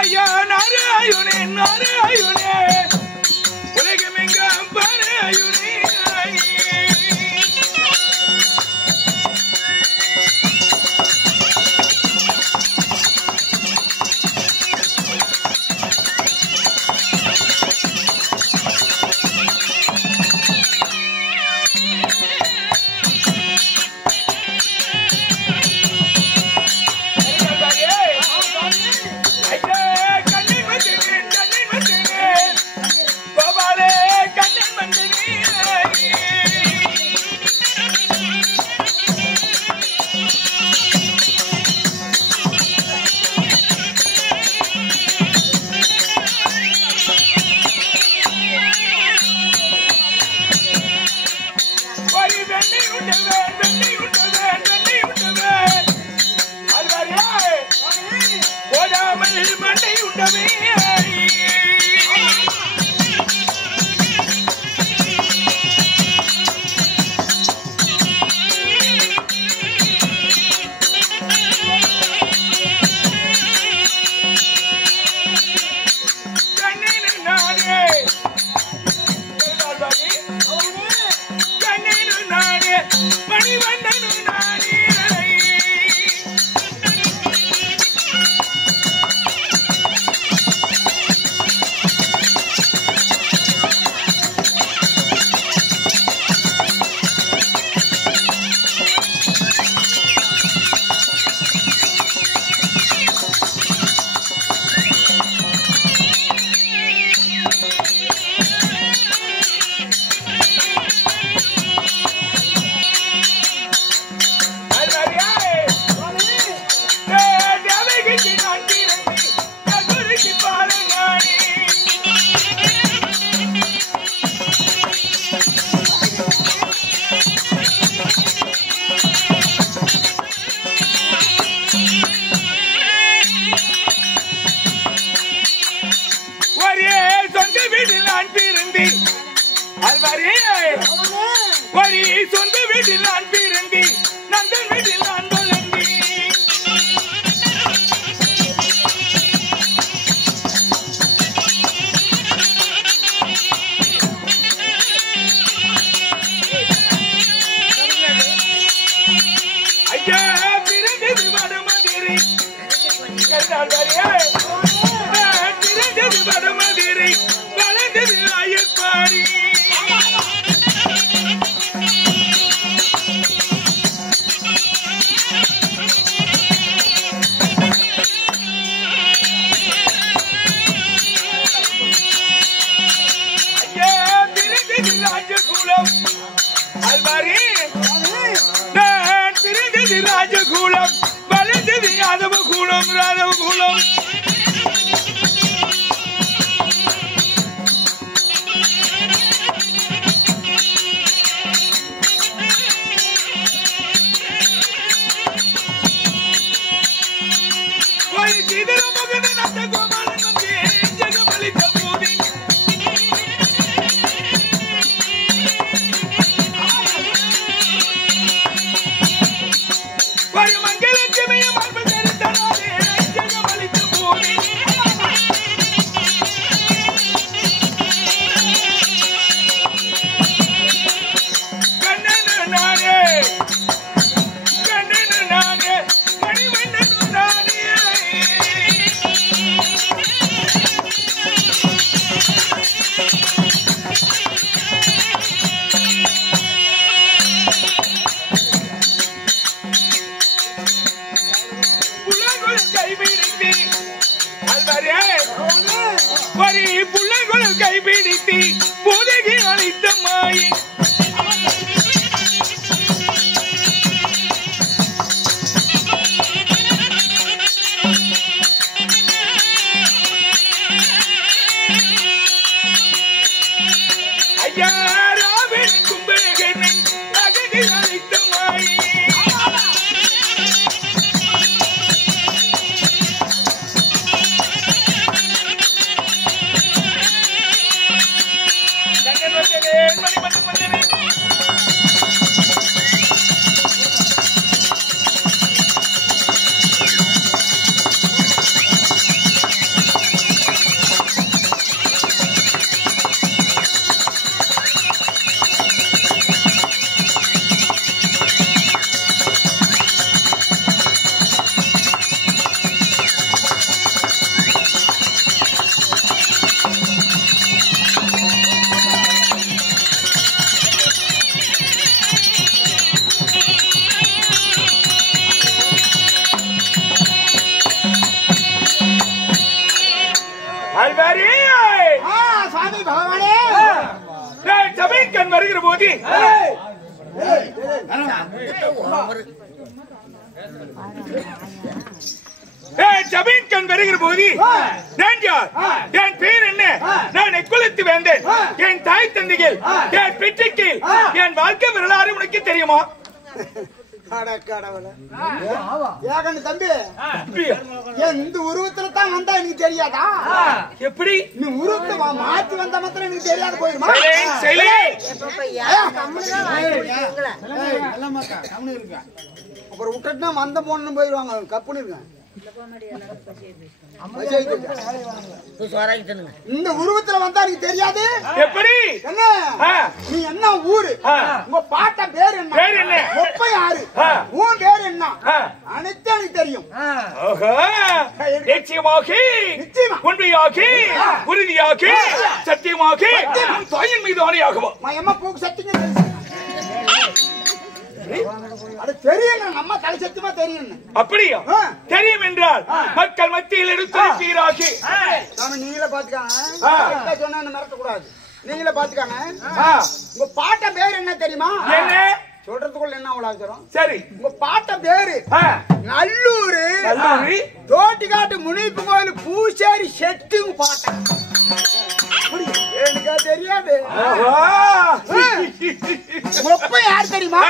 ஐயா நாராயணே நாராயணே உலகமெங்க பாராயணே ராஜகுலம் வளர்ந்தது யாதவ குலம் ராதவ குலம் கைபிடித்து போதகி அழைத்த மாயை ஐயா ராவன் கும்பகர்ணன் அகதி அழைத்த மாயை கண்ணன் மாட்டி ஜமீன் கண் வருகிற போது நான் யார், என் பேர் என்ன, நான் எக்குலத்து வேந்தேன், என் தாய் தந்தைகள், என் பெற்றுக்கு என் வாழ்க்கை வரலாறு உனக்கு தெரியுமா? தம்பி இந்த உருவத்துல தான் வந்தா எனக்கு தெரியாதா? எப்படி நீ உருவத்தை மாத்தி வந்த மாத்திரம் எனக்கு தெரியாது போயிருமா? அப்புறம் விட்டுட்டுனா வந்த போன்னு போயிருவாங்க. கப்புன்னு இருக்கேன். இந்த உருவத்துல வந்தா எனக்கு தெரியாது. எப்படி என்ன நீ என்ன ஊரு, உங்க பாட்ட பேர் என்ன, பேர் என்ன, ஒப்ப யாரு, உன் பேர் என்ன, அனைத்தும் எனக்கு தெரியும். நிச்சயமாக உண்மையாக உறுதியாக சத்தியமாக தாயின் மீது ஆணையாகுமா? எம்மா பூக்கு சத்தியம் அது தெரியும். நம்ம தலை சத்தியமா தெரியும். அப்படியா? தெரியும் என்றால் மக்கள் மத்தியில் எடுத்து நீங்களே பாத்துக்காங்க. சொன்னா மிரட்ட கூடாது. நீங்களே பாத்துக்காங்க. உங்க பாட்ட பேர் என்ன தெரியுமா? என்ன சொல்றதுக்குள்ள என்ன அவ்வளவு அவசரம்? சரி, உங்க பாட்ட பேரு நல்லூரு தோட்டிக்காட்டு முனிப்பு கோயில் பூசேரி செட்டுங்க பாட்ட. எனக்கு தெரியாது. ஒப்ப யார் தெரியுமா?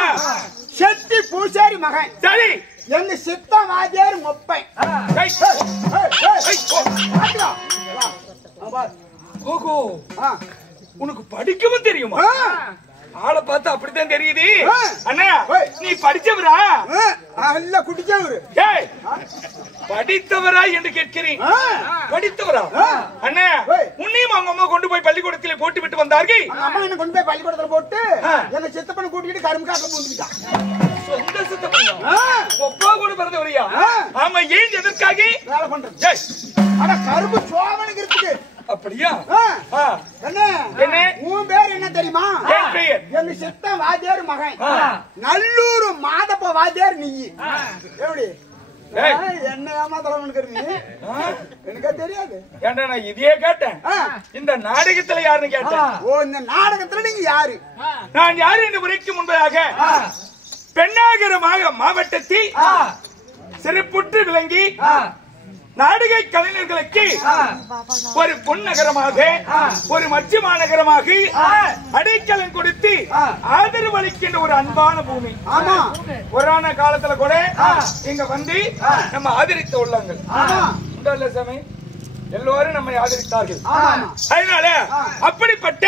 செட்டி பூசாரி மகன். சரி, எங்க சித்த வாத்தியார் ஒப்பை. ஓகோ, உனக்கு படிக்கவும் தெரியுமா? ஆளை பார்த்து அப்படித்தான் தெரியுது. அண்ணா, நீ படிச்சவரா? இல்ல குடிச்சவரு. படித்தவரா என்று கேட்கிறேன். படித்தவரா? அண்ணா, உன்னையும் அவங்க அம்மா கொண்டு போய் பள்ளிக்கூடத்திலே போட்டு விட்டு வந்தார்கள். அம்மா என்ன கொண்டு போய் பள்ளிக்கூடத்துல போட்டு எங்க சித்தப்பனை கூட்டிட்டு கரும்பு காட்டுல பூந்துக்கிட்டான். சொந்த சித்தப்பனா? ஒப்பா கூட பிறந்தவரையா? ஆமா, ஏன் எதற்காக வேலை பண்றது? ஆனா கரும்பு சோமனுக்கு இருக்குது. அப்படியா? என்ன உன் பேர் என்ன தெரியுமா? என் பெயர் எங்க சித்த வாத்தியார் மகன் நல்லூர் மாதப்ப வாத்தியார். நீ எப்படி என்ன ஏமாத்தலாம் நீ? எனக்கு தெரியாது. ஏன்டா நான் இதையே கேட்டேன். இந்த நாடகத்துல யாருன்னு கேட்டேன். ஓ, இந்த நாடகத்துல நீங்க யாரு? நான் யாரு என்று உரைக்கும் முன்பதாக பெண்ணாகரமாக மாவட்டத்தில் சிறப்புற்று விளங்கி நாடக கலைஞர்களுக்கு ஒரு பொன்னகரமாக ஒரு மச்சு மாநகரமாக அடைக்கலம் கொடுத்து ஆதரவு அளிக்கின்ற ஒரு அன்பான பூமி. கொரோனா காலத்துல கூட இங்க வந்து நம்ம ஆதரித்த உள்ளாங்க. எல்லோரும் நம்மை ஆதரித்தார்கள். அதனால அப்படிப்பட்ட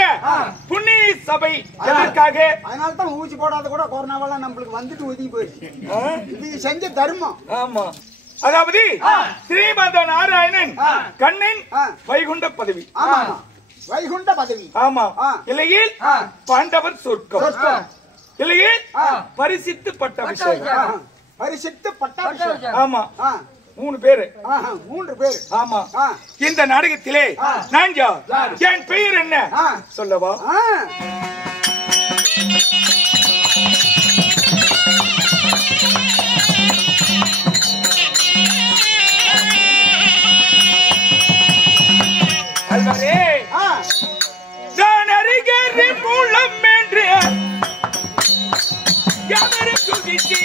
புண்ணிய சபை எதற்காக? அதனால்தான் ஊசி போடாத கூட கொரோனாவெல்லாம் நம்மளுக்கு வந்துட்டு ஒதுங்கி போயிடுச்சு. இது செஞ்ச தர்மம். ஆமா, அதாவது ஸ்ரீமத நாராயணன் கண்ணன் வைகுண்ட பதவி. வைகுண்ட பதவி. ஆமா, இல்லையில் பாண்டவர் சொர்க்கம், இல்லையில் பரிசித்து பட்டாபிஷேகம். பரிசித்து பட்டாபிஷேகம். ஆமா, 3 பேரு. 3 பேரு. ஆமா, இந்த நாடகத்திலே நான் யார், என் பெயர் என்ன சொல்லவா? நான் அறிகறி மூலம் என்று யாவரும் துதித்து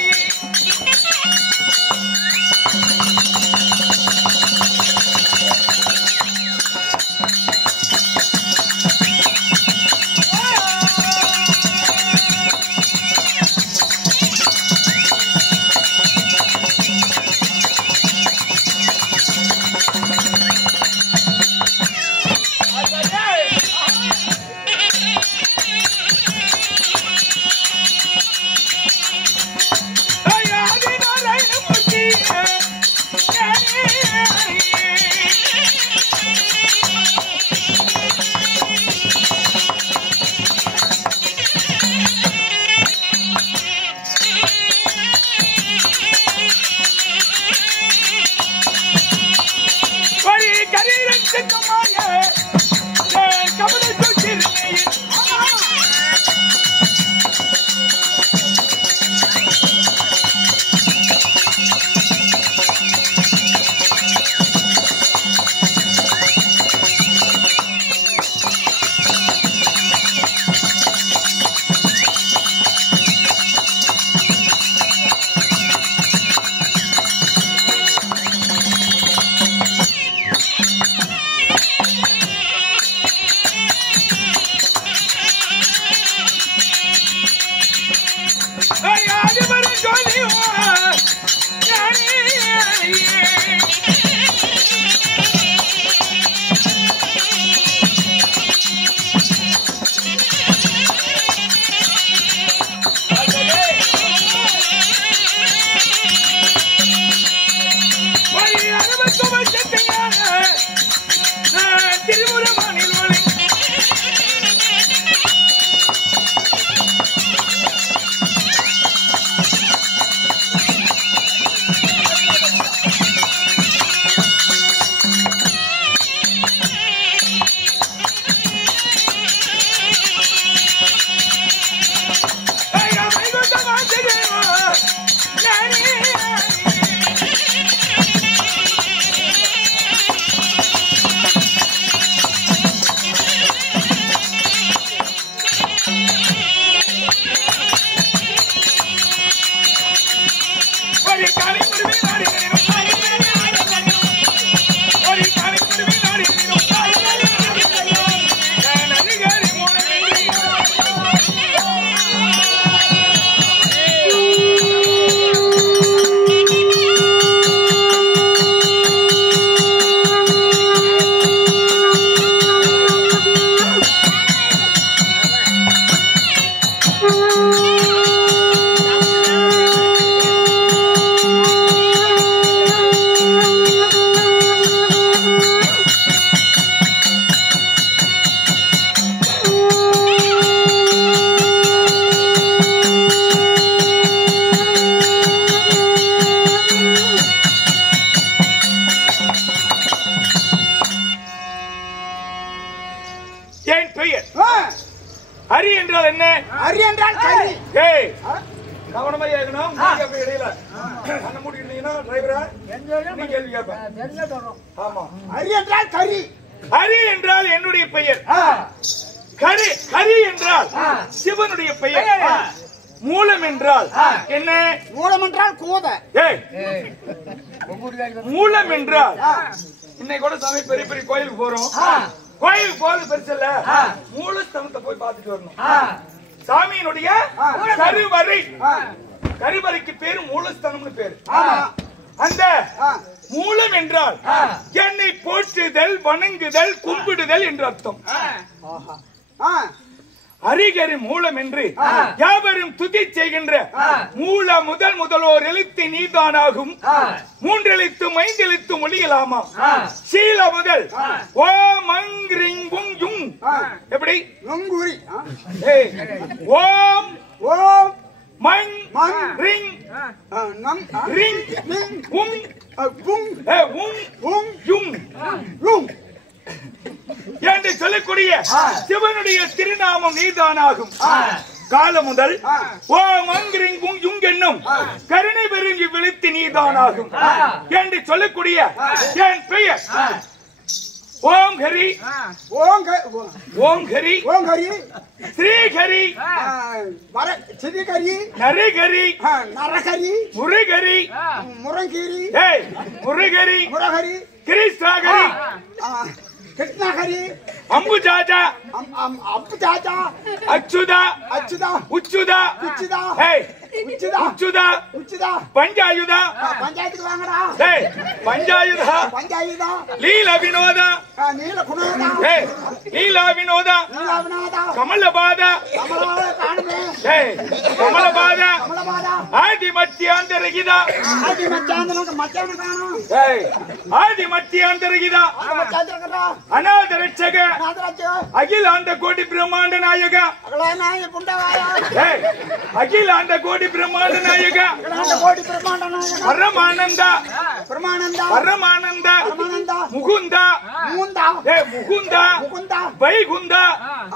அரி என்றால் கரி. ஏய் கவனமா கேட்கணும். இடையில அண்ணன் மூடிக்கிட்டீங்கன்னா டிரைவரா நீ கேள்வி கேட்பேன். ஆமா. அரி என்றால் கரி. ஹரி என்றால் என்னுடைய பெயர். ஹரி என்றால் சிவனுடைய பெயர். மூலம் என்றால் என்ன? மூலம் என்றால் கூத. மூலம் என்றால் இன்னைக்கு கூட சாமி பெரிய பெரிய கோயிலுக்கு போறோம். கோயிலுக்கு போறது பெருசு இல்ல, மூலஸ்தலத்தை போய் பார்த்துட்டு வரணும். சாமியினுடைய கருவறை, கருவறைக்கு பேரு மூலஸ்தானம்னு பேரு. அந்த மூலம் என்றால் என்னை போற்றுதல், வணங்குதல், கும்பிடுதல் என்று அர்த்தம். அரிகரி மூலம் என்று யாவரும் துதி செய்கின்ற மூல முதலோர் எழுத்து நீதானாகும். மூன்றெழுத்தும் ஐந்தெழுத்து மொழிகளாமா. சீல முதல் ஓம் அங்கிரிங் புங் யுங். எப்படி? ஓம் ஓம் மங் ரிங் ரிங் உம் உம் யுங் யுங் என்று சொல்லக்கூடிய சிவனுடைய திருநாமம் நீதானாகும். கால முதல் ஓம் அங்கிரிங் புங் யுங் என்னும் கருணை பெருங்கி விழுத்து நீதானாகும் என்று சொல்லக்கூடிய என் பெயர் ஓம் ஹரி. ஓம் ஹரி, ஓம் ஹரி, ஸ்ரீஹரி, சிறிகரி, நரிகரி, நரகரி, முருகரி, முரங்கிரி, முருகரி, முரகரி, கிருஷ்ணாகரி, கிருஷ்ணகரி, அம்புஜாஜா, அம்புஜாஜா, அச்சுதா, அச்சுதா, உச்சுதா, உச்சுதா, உச்சுதா, உச்சுதா, உச்சுதா, பஞ்சாயுதா, பஞ்சாயத்துக்கு வாங்கடா, பஞ்சாயுதா, பஞ்சாயுதா, லீல வினோதா, நீல குணோதா, லீலா வினோதா, நீலாவினோதா, கமலபாதா, கமலாத காணுமே, கமலபாதா, கமலபாதா, ஆதி மத்தியாந்தரகிதா, ஆதி மச்சாந்தனுக்கு மச்சான காணோம், ஆதி மத்தியாந்தரகிதா, மச்சாந்தரகரா, அநாத ரட்சக, நாதராஜா, அகிலாண்ட கோடி பிரம்மாண்ட நாயக, அகலாநாய புண்டவாயா, அகிலாண்ட கோடி பிரம்மாண்ட நாயக, அகலாண்ட கோடி பிரம்மாண்ட நாயக, பரமானந்தா, பிரமானந்தா, பரமானந்தா, பிரமானந்தா, முகுந்தா, முகுந்தா, முகுந்தா, முகுந்தா, வைகுந்தா,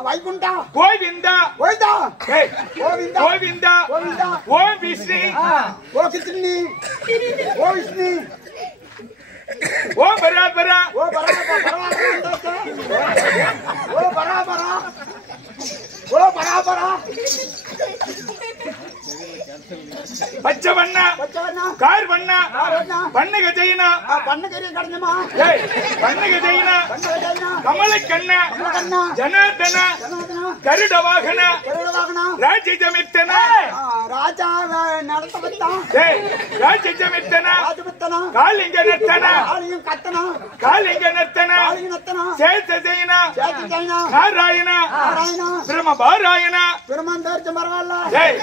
வைகுண்டா, கோவிந்தா, கோவிந்தா, கோவிந்தா, கோவிந்தா, கோவிந்தா, ஓம் விஷ்ணு, ஓ கிருஷ்ணி, ஓ விஷ்ணு, ஓ பராபரா, ஓ பராபரா, ஓ பராபரா, ஓ பராபரா, பச்சவண்ணா, பச்சவண்ணா, கார்வண்ணா, கார்வண்ணா, பன்னக ஜெயினா, பண்ணகரி கடஞ்சமா, பன்னக ஜெயினா, பண்ணக ஜெயினா, கமலக்கண்ணா, கமலக்கண்ணா, ஜனார்தன, ஜனார்தனா, கருடவாகன, கருடவாகனா, ராஜஜமித்தன, ராஜா நடத்தவத்தா, ராஜஜமித்தன, ராஜபத்தனா, காலிங்க நர்த்தன, காளியும் கத்தனா, காலிங்க நர்த்தன, காளியும் நத்தனா, சேத்த ஜெயினா, சேத்தி ஜெயினா, நாராயண, நாராயணா, பிரம்ம பாராயண, பிரம்மந்தர்ஜ பரவாயில்ல,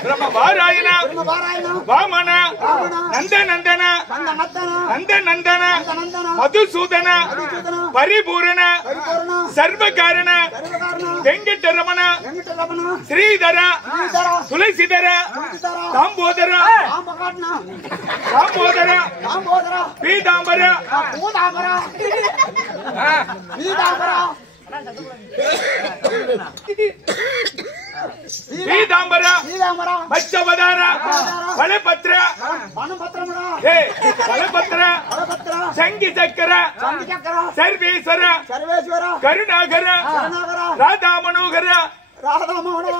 பிரம்ம பாராயண, பிரம்ம பாராயணா, வாமன, வாமனா, நந்த நந்தன, நந்த நத்தனா, நந்த நந்தன, நந்தனா, மதுசூதன, மதுசூதனா, பரிபூரண, பரிபூரண, சர்வகாரண, சர்வகாரண, வெங்கடரமண, வெங்கடரமண, ஸ்ரீதர, ஸ்ரீதர, துளசிதர, துளசிதர, தாம்போதர, தாம்பகாட்னா, தாம்போதர, தாம்போதர, பீதாம்பர, பூதாம்பர, பீதாம்பர, பீதாம்பர, பீதாம்பர, மச்சவதார, பலபத்ர, வனபத்ரமடா, பலபத்ர, வனபத்ர, சங்கி சக்கர, சங்கி சக்கர, சர்வேஸ்வர, சர்வேஸ்வர, கருணாகர, கருணாகர, ராதா மனோகர, ராதா மனோகர,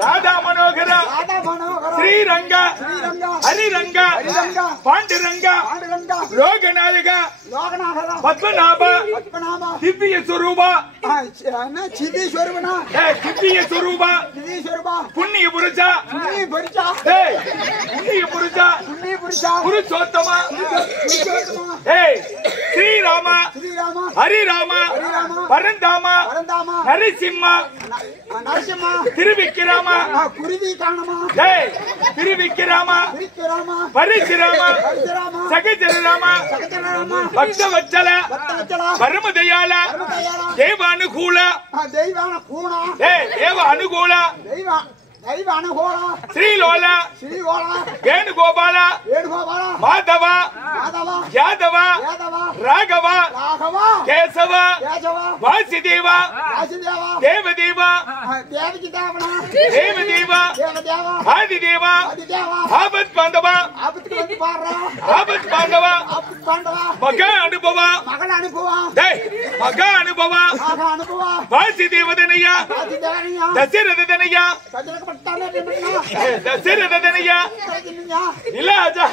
ராதா மனோகர, ராதா மனோகர, ஸ்ரீரங்க, ஸ்ரீரங்க, ஹரிரங்க, ஹரிரங்க, பாண்டுரங்க, பாண்டுரங்க, லோகநாயக, லோகநாதர, பத்மநாப, பத்மநாப, திவ்ய சுரூபா, சிதீஸ்வரவனா, திவ்ய சுரூபா, சிதீஸ்வரபா, புண்ணிய புருஷா, புண்ணிய பரிச்சா, புண்ணிய புருஷா, புண்ணிய புருஷா, புருஷோத்தமா, புருஷோத்தமா, ஸ்ரீராம, ஸ்ரீராமா, ஹரிராம, ஹரிராமா, பரந்தாம, பரந்தாமா, நரசிம்ம, நரசிம்மா, திருவிக்கிராம, குருதி காணமா, திருவிக்கிராம, விக்கிராமா, பரிசுராம, பரசுராமா, சகஜராம, சகஜராமா, பக்தவச்சல, பக்தவச்சலா, பரமதயால, பரமதயாளா, தேவானுகூல, தெய்வான பூனா, தேவ அனுகூல, தெய்வ அனுகூல, ஸ்ரீலோல, ஸ்ரீகோளா, வேணுகோபால, வேணுகோபாலா, மாதவ, மாதவா, யாதவா யாதவா ராகவா ராகவா கேசவா கேசவா வாசுதேவா வாசுதேவா தேவதேவா தேவகி தேவனா தேவதேவா தேவதேவா ஆதிதேவா ஆதிதேவா ஆபத் பாந்தவா ஆபத்துக்கு வந்து பாடுறா ஆபத் பாந்தவா ஆபத்து பாண்டவா மகா அனுபவா மகள் அனுபவா டேய் மகா அனுபவா மக அனுபவா வாசுதேவதனையா வாசுதேவனியா தசரதனையா கஜலக்கப்பட்டாலே தின்னா தசரதனையா தின்னா இலாஜா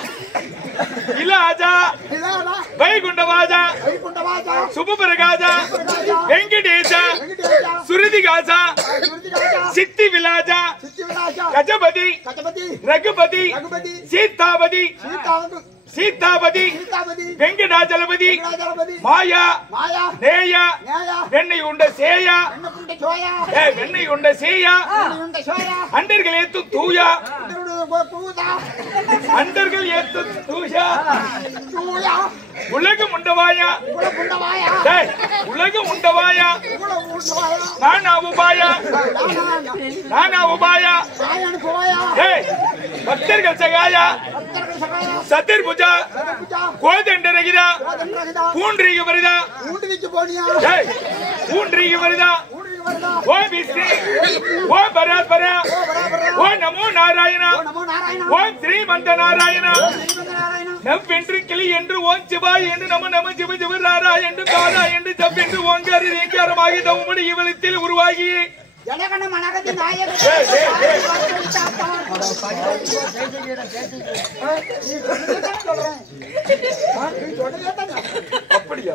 இலாஜா இல்லடா வைகுண்டவாஜா வைகுண்டவாஜா சுபபிரகாஜா வெங்கடேசா வெங்கடேஷா சுருதிகாசா சுருதிகாஜா சித்தி விலாஜா சித்திவிலாஜா கஜபதி கஜபதி ரகுபதி ரகுபதி சீதாபதி சீதாவதி சீதாபதி சீதாவதி வெங்கடாஜலபதி வெங்கடாஜலபதி மாயா மாயா நேயா நேயா வெண்ணை உண்ட சேயா என்ன புண்ட சோயா வெண்ணை உண்ட சேயா உண்ட சோயா அண்டர்கள் ஏத்தும் தூயா பூதா அண்டர்கள் ஏத்தும் தூயா சூயா உலகம் உண்டவாயா குல புண்டவாயா டேய் உலகம் உண்டவாயா குல புண்டவாயா நானா உபாயா நானா உபாயா சாயன போயா டேய் பக்தர்கள் சகாயா பக்தர்கள் சகாயா சத்திர்புஜா சதபுஜா கோதண்டரகிதா கோதண்டரகிதா பூண்ட்ரீக வருதா ஊண்டிக்கு போனியா டேய் பூண்ட்ரீக வருதா ஊண்டிக்கு வரதா ஓ விஷ்ணு ஓ பராபர ஓ நமோ நாராயணா நமோ நாராயணா ஓம் ஸ்ரீமந்த நாராயணா ஸ்ரீமந்த நாராயணா நவ்வென்று கிளி என்று ஓம் சிவாய் என்று நம சிவ சிவராரா என்று காரா என்று ஜவ்வென்று ஓங்காரி ரீங்காரமாகி தவுமடி இவளத்தில் உருவாகி ஜனகண மனகதி நாயக அப்படியா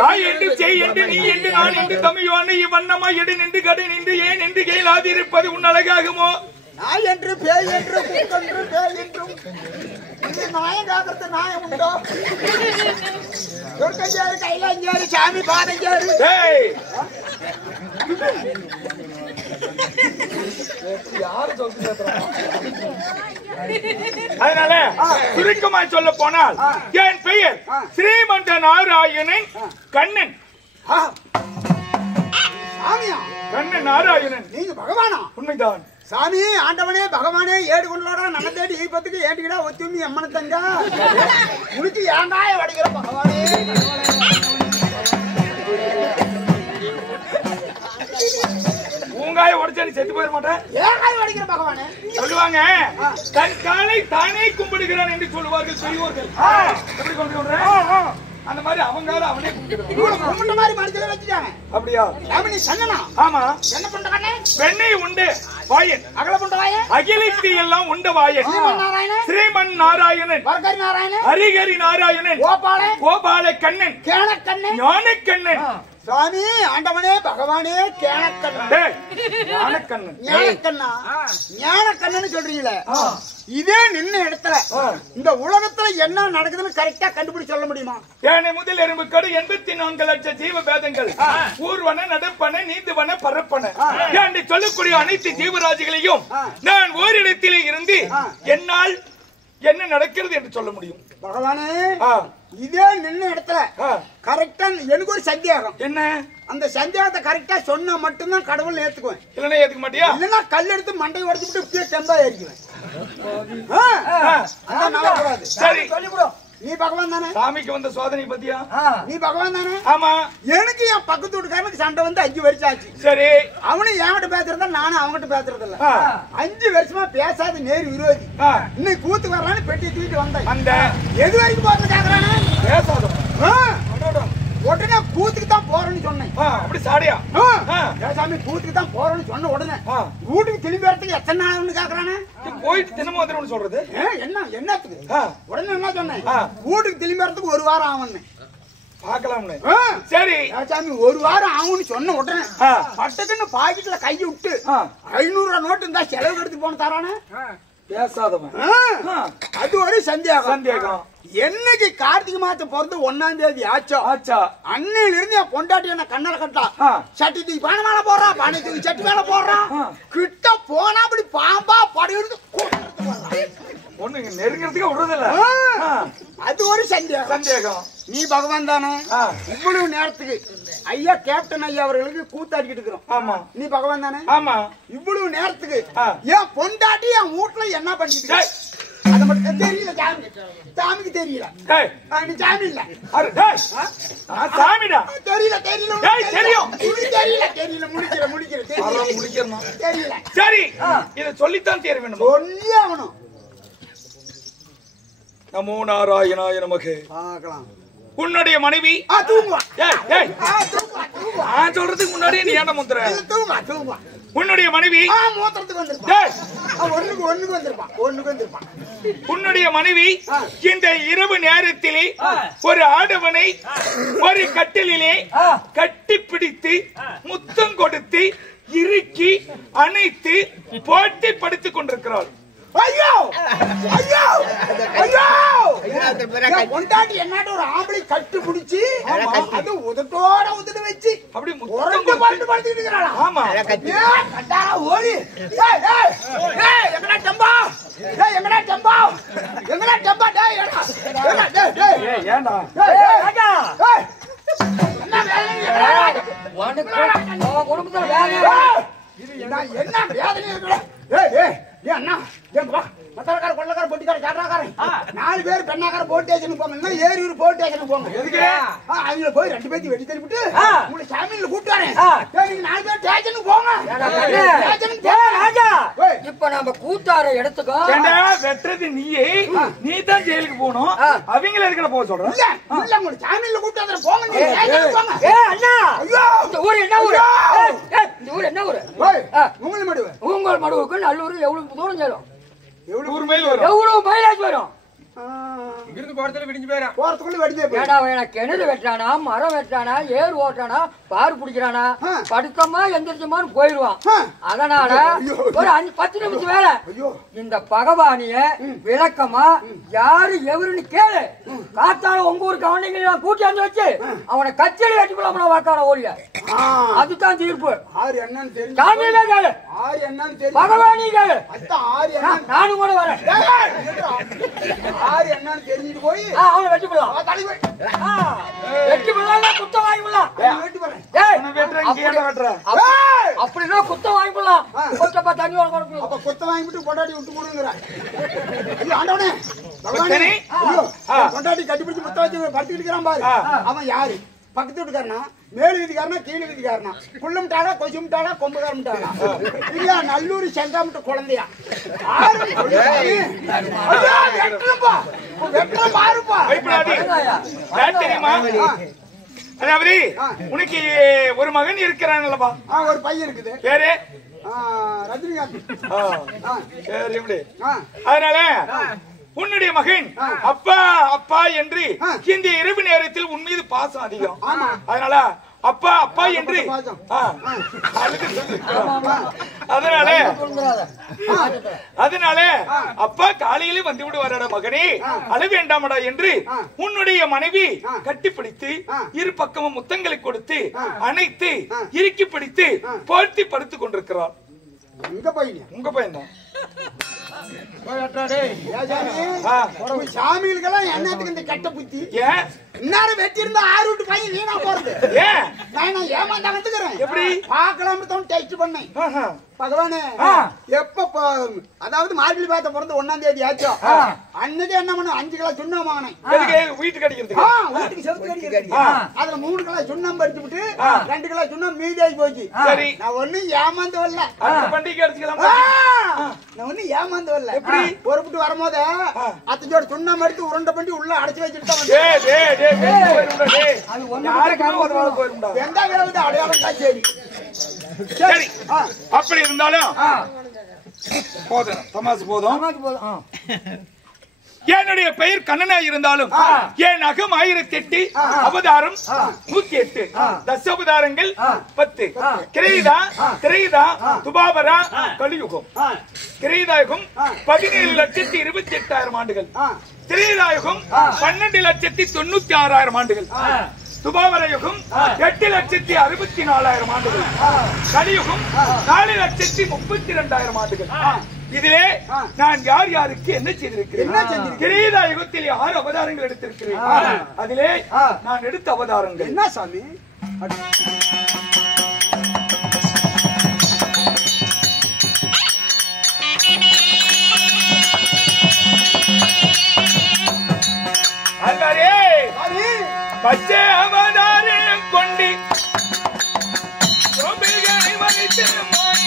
தாய் என்று செய் என்று நீ என்று நான் என்று தமிழ்வான இவ்வண்ணமா எடு நின்று கடை நின்று ஏன் என்று கேளாதிருப்பது உன் அழகாகுமோ நாய் என்று பேய் என்று கூட்டென்று பேய் என்றும் இந்த நாயகாகிறது நாயம் உண்டோ சொர்க்கஞ்சாரு கைலாஞ்சாரு சாமி பாதஞ்சாரு டேய் யாரு சொல்றது அதனால சுருக்கமா சொல்ல போனால் என் பெயர் ஸ்ரீமந்த நாராயணன் கண்ணன் சாமியா கண்ணன் நாராயணன் நீங்க பகவானா உண்மைதான் சாமி ஆண்டவனே பகவானே ஏடு கொண்டோட நம்ம தேடி ஈப்பத்துக்கு ஏண்டிக்கிடா ஒத்துமி அம்மன தங்க உனக்கு ஏண்டாய வடிக்கிற பகவானே பூங்காய உடச்சாடி செத்து போயிட மாட்டேன் ஏண்டாய வடிக்கிற பகவானே சொல்லுவாங்க தன் காலை தானே கும்பிடுகிறான் என்று சொல்லுவார்கள் பெரியோர்கள் எப்படி கும்பிடுறேன் அந்த மாதிரி அவங்கால அவனே கும்பிடுறான் கும்பிட்ட மாதிரி மனசுல வச்சுட்டாங்க அப்படியா சாமி சன்னனா ஆமா என்ன பண்ற கண்ணே வெண்ணை உண்டு வாயன் அகல பண்ற வாயே அகிலத்தி எல்லாம் உண்ட வாயன் ஸ்ரீமன் நாராயணன் ஸ்ரீமன் நாராயணன் வர்கரி நாராயணன் ஹரிஹரி நாராயணன் கோபாலே கோபால கண்ணன் கேண கண்ணே ஞான கண்ணன் சாமி ஆண்டவனே பகவானே கேண கண்ணன் ஞான கண்ணன் ஞானக்கண்ணா ஞானக்கண்ணன்னு சொல்றீங்களே இதே நின்ன இடத்துல இந்த உலகத்துல என்ன நடக்குதுன்னு கரெக்டா கண்டுபிடிச்சு சொல்ல முடியுமா ஏனை முதல் எறும்பு கடு 84 லட்சம் ஜீவ பேதங்கள் ஊர்வன நடப்பன நீந்துவன பரப்பன என்று சொல்லக்கூடிய அனைத்து ஜீவராசிகளையும் நான் ஓரிடத்திலே இருந்து என்னால் என்ன நடக்கிறது என்று சொல்ல முடியும் பகவானே இதே நின்ன இடத்துல கரெக்டா எனக்கு ஒரு சந்தேகம் என்ன அந்த சந்தேகத்தை கரெக்டா சொன்னா மட்டும்தான் கடவுள் ஏத்துக்குவேன் இல்லைன்னா ஏத்துக்க மாட்டியா இல்லைன்னா கல் எடுத்து மண்டை உடைச்சு விட்டு டெம்பா ஏறிக்குவேன் சரி நீ பகவான் தானே சாமிக்கு வந்த சோதனை பத்தியா நீ பகவான் தானே ஆமா எனக்கு என் பக்கத்து வீட்டுக்காரனுக்கு சண்டை வந்து 5 வருஷம் ஆச்சு சரி அவனும் என்கிட்ட பேசுறதா நானும் அவங்ககிட்ட பேசுறது இல்ல 5 வருஷமா பேசாத நேரு விரோதி இன்னைக்கு கூத்து வர்றான்னு பெட்டி தூக்கிட்டு வந்தேன் அந்த எது வரைக்கும் போறது கேக்குறானே பேசாத உடனே கூத்துக்கு தான் போறேன்னு சொன்னேன் அப்படி சாடியா சாமி கூத்துக்கு தான் போறேன்னு சொன்ன உடனே வீட்டுக்கு திரும்பி வரத்துக்கு எத்தனை நாள் கேக்குறானே போயிட்டு தினமும் வந்துடும் சொல்றது என்னத்துக்கு உடனே என்ன சொன்னேன் வீட்டுக்கு திரும்பி வரத்துக்கு 1 வாரம் ஆகும்னு பாக்கலாம்னு சரி சாமி 1 வாரம் ஆகும்னு சொன்ன உடனே பட்டத்துன்னு பாக்கெட்ல கையை விட்டு 500 ரூபாய் நோட்டு இருந்தா செலவு எடுத்து போன தரானே பேசாதவன் அது ஒரு சந்தேகம். என்னைக்கு கார்த்திகை மாசம் பிறந்து 1ஆம் தேதி ஆச்சா அன்னையில இருந்து என் பொண்டாட்டி என்ன கண்ணல கட்டா சட்டி தூக்கி பானை மேல போடுறான், பானை தூக்கி சட்டி மேல போடுறான். கிட்ட போனா அப்படி பாம்பா படையிருந்து ஒண்ணுங்க நெருங்கிறதுக்கு விடுறதில்ல. அது ஒரு சந்தேகம். நீ பகவான் தானே? இவ்வளவு நேரத்துக்கு ஐயா கேப்டன் ஐயா அவர்களுக்கு கூத்தாடிக்கிட்டு இருக்கிறோம். ஆமா. நீ பகவான் தானே? ஆமா. இவ்வளவு நேரத்துக்கு என் பொண்டாட்டி என் வீட்டுல என்ன பண்ணிட்டு அத மட்டும் தெரியல சாமி. சாமிக்கு தெரியல. டேய் நீ சாமி இல்ல. அரு டேய் நான் சாமிடா. தெரியல தெரியல. டேய் தெரியும். உனக்கு தெரியல தெரியல முடிக்கிற அற தெரியல. முடிக்கறணும். தெரியல. சரி இத சொல்லி தான் தேர வேண்டும். சொல்லி ஆகணும். நமோ நாராயணாய நமக. பார்க்கலாம். உன்னுடைய மனைவி தூங்குவா. டேய் டேய் தூங்குவா. நான் சொல்றதுக்கு முன்னாடியே நீ ஏன்டா முத்துற? தூங்குவா. உன்னுடைய மனைவி மூத்திரத்துக்கு வந்திருப்பா. டேய் ஒண்ணுக்கு வந்திருப்பா. உன்னுடைய மனைவி இந்த இரவு நேரத்திலே ஒரு ஆடவனை ஒரு கட்டிலே கட்டி பிடித்து முத்தம் கொடுத்து இறுக்கி அணைத்து போட்டி படுத்துக் கொண்டிருக்கிறாள். ஐயோ ஐயோ ஐயோ கொண்டாடி என்னாட்ட ஒரு ஆம்பளை கட்டு பிடிச்சி அது உதட்டோட உதட்டு வச்சு அப்படி முத்தம் படுத்துக்கிட்டு இருக்கிறாளா? ஆமா கட்டாரா ஓடி. எங்கடா டம்பா டேய் ஏண்டா என்ன வேலை குடும்பத்துல வேலை என்ன வேதனை இருக்குடா? அண்ணா மத்தக்கார கொள்ளக்கார பொட்டிக்கார சாட்டாக்காரன் 4 பேர் பெண்ணாக்கார போட் ஸ்டேஷனுக்கு போங்க. இல்ல ஏரியூர் போட் ஸ்டேஷனுக்கு போங்க. அவங்க போய் 2 பேத்தி வெட்டி தள்ளிவிட்டு உங்களை சாமியில கூப்பிட்டாரேன். நீங்க 4 பேர் ஸ்டேஷனுக்கு போங்க. ராஜா இப்ப நம்ம கூட்டார இடத்துக்கோ வெட்டுறது நீயே நீ தான் ஜெயிலுக்கு போகணும். அவங்கள இருக்கிற போக சொல்றேன். இல்ல உங்களை சாமியில கூப்பிட்டாத போங்க. நீங்க ஸ்டேஷனுக்கு போங்க. அண்ணா இந்த ஊர் என்ன ஊரு? இந்த ஊர் என்ன ஊரு? உங்களை மடுவு. உங்கள் மடுவுக்கு நல்லூர் எவ்வளவு தூரம் சேரும்? எவ்வளவு மைல் வரும்? எவ்வளவு மைலேஜ் வரும்? இங்கிருந்து போறதுல விடிஞ்சு போயிடும். போறதுக்குள்ள வெடிஞ்சே போய். ஏடா வேணா கிணறு வெட்டானா, மரம் வெட்டானா, ஏர் ஓட்டானா, பாரு பிடிக்கிறானா, படுக்கமா எந்திரிச்சமான்னு போயிடுவான். அதனால ஒரு 5-10 நிமிஷம் வேலை இந்த பகவானிய விளக்கமா யாரு எவருன்னு கேளு. காத்தால உங்க ஊருக்கு அவனைங்க கூட்டியாந்து வச்சு அவனை கச்சேரி வெட்டி போலாம வாக்கான ஓடிய. அதுதான் தீர்ப்பு. ஆறு என்னன்னு தெரியும். சாமியிலே கேளு. ஆறு என்னன்னு தெரியும். பகவானி கேளு. ஆறு என்ன நானும் கூட வரேன். ஆறு என்னன்னு தெரிஞ்சுட்டு போய் அவனை வெட்டி போடலாம். வெட்டி போடலாம், குத்தம் வாங்கி போடலாம். அப்படின்னா குத்தம் வாங்கி போடலாம். கொத்தப்பா தண்ணி கொடுக்கணும். அப்ப கொத்த வாங்கிட்டு பொண்டாட்டி விட்டு போடுங்கிற. ஆண்டவனே பொண்டாட்டி கட்டிப்பிடிச்சு முத்த வச்சு படுத்துக்கிட்டு இருக்கிறான் பாரு. அவன் யாரு? பக்கத்து வீட்டுக்காரனா, மேலு வீட்டுக்காரனா, கீழே வீட்டுக்காரனா, குள்ளம்ட்டாடா, கொசும்ட்டாடா, கொம்புகாரம்ட்டாடா, இல்ல நல்லூர் செங்காமட்ட குழந்தையா? பாருப்பா தெரியுமா? அதாவது உனக்கு ஒரு மகன் இருக்கிறான்லப்பா. ஒரு பையன் இருக்குது. பேரு ரஜினிகாந்த். அதனால உன்னுடைய மகன் அப்பா அப்பா என்று இந்த இரவு நேரத்தில் உன் மீது பாசம் அதிகம். அதனால அப்பா அப்பா என்று அதனால அப்பா காலையிலே வந்து விடுவாரடா மகனே, அழ வேண்டாமடா என்று உன்னுடைய மனைவி கட்டிப்பிடித்து இரு பக்கமும் முத்தங்களை கொடுத்து அணைத்து இறுக்கி பிடித்து போர்த்தி படுத்துக் கொண்டிருக்கிறார். உங்க பையன் தான் சாமிகளுக்கெல்லாம் என்னத்துக்கு இந்த கட்ட புத்தி? இன்னாரும் வெட்டி இருந்தா 6 வீட்டு பையன் வீணா போறது. நான் ஏமாந்தா வந்துக்கிறேன். எப்படி பாக்கலாம் டெஸ்ட் பண்ணேன். பகவானே எப்ப அதாவது மார்கழி பாத்த பிறந்து 1ஆம் தேதி ஆச்சோ அன்னைக்கு என்ன பண்ண 5 கிலோ சுண்ணாம்பு வாங்கினேன். வீட்டுக்கு அடிக்கிறதுக்கு. வீட்டுக்கு செவத்துக்கு அடிக்கிறதுக்கு. அதுல 3 கிலோ சுண்ணாம்பு அடிச்சு விட்டு 2 கிலோ சுண்ணாம்பு மீதி ஆகி போச்சு. நான் ஒண்ணும் ஏமாந்து வரல. பண்டிகை அடிச்சுக்கலாம். நான் ஒண்ணும் ஏமாந்து வரல. எப்படி பொறுப்பிட்டு வரும்போது அத்தஞ்சோட சுண்ணாம்பு எடுத்து உருண்டை பண்ணி உள்ள அடைச்சு வச்சுட்டு தான் எந்த கிழமை அடையாளம் தான். சரி சரி அப்படி இருந்தாலும் போதும், தமாசு போதும். என்னுடைய பெயர் கண்ணனா இருந்தாலும் என் அகம் 1008, அவதாரம் 108, தசாவதாரங்கள் 10. கிரீதா திரேதா துபாவரா கலியுகம். கிரீதாயுகம் 17,28,000 ஆண்டுகள். திரேதாயுகம் 12,96,000 ஆண்டுகள். துபாவரயுகம் 8,64,000 ஆண்டுகள். கலியுகம் 4,32,000 ஆண்டுகள். இதிலே நான் யார் யாருக்கு என்ன செய்திருக்கிறேன்? கிரீதா யுகத்தில் 6 அவதாரங்கள் எடுத்திருக்கிறேன். அதிலே நான் எடுத்த அவதாரங்கள் என்ன சாமி? பச்சை அவதாரம் கொண்டு சோம்பிகளை வகித்து மாறி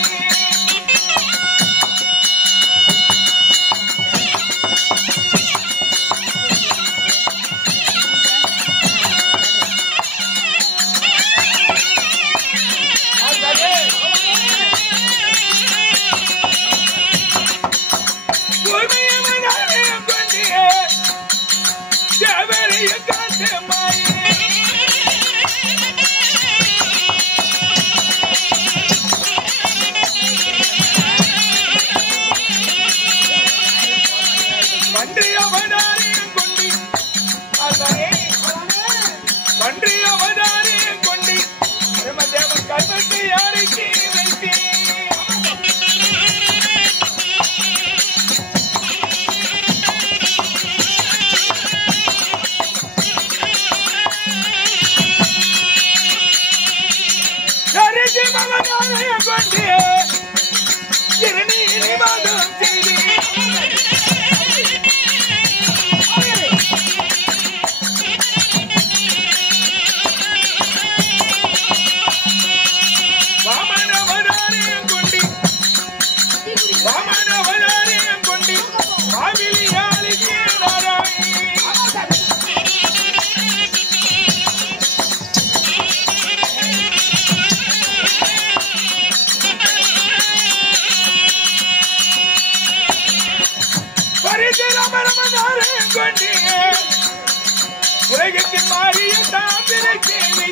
உலகத்தில் மாறிய தாமிரை கேள்வி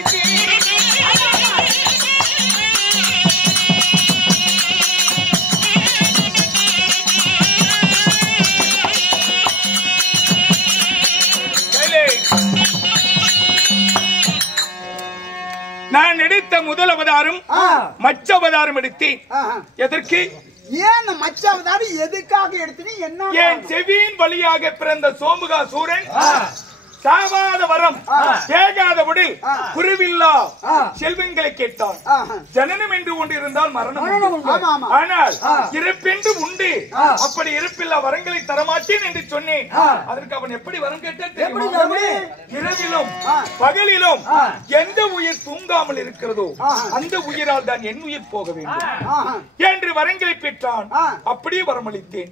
நான் எடுத்த முதல் அவதாரம் மச்ச அவதாரம் எடுத்தேன். எதற்கு? ஏன் மச்ச அவதாரம் எதுக்காக எடுத்தீங்க? என்ன? என் செவியின் வழியாக பிறந்த சோமுகா சூரன் சாவாத வரம் கேட்காத உடல் குருவில்லா செல்வங்களை கேட்டான். ஜனனம் என்று ஒன்று இருந்தால் மரணம். ஆனால் இறப்பென்று உண்டு. அப்படி இறப்பில்லா வரங்களை தரமாட்டேன் என்று சொன்னேன். அதற்கு அவன் எப்படி வரம் கேட்டான்? இரவிலும் பகலிலும் எந்த உயிர் தூங்காமல் இருக்கிறதோ அந்த உயிரால் தான் என் உயிர் போக வேண்டும் என்று வரங்களை பெற்றான். அப்படியே வரமளித்தேன்.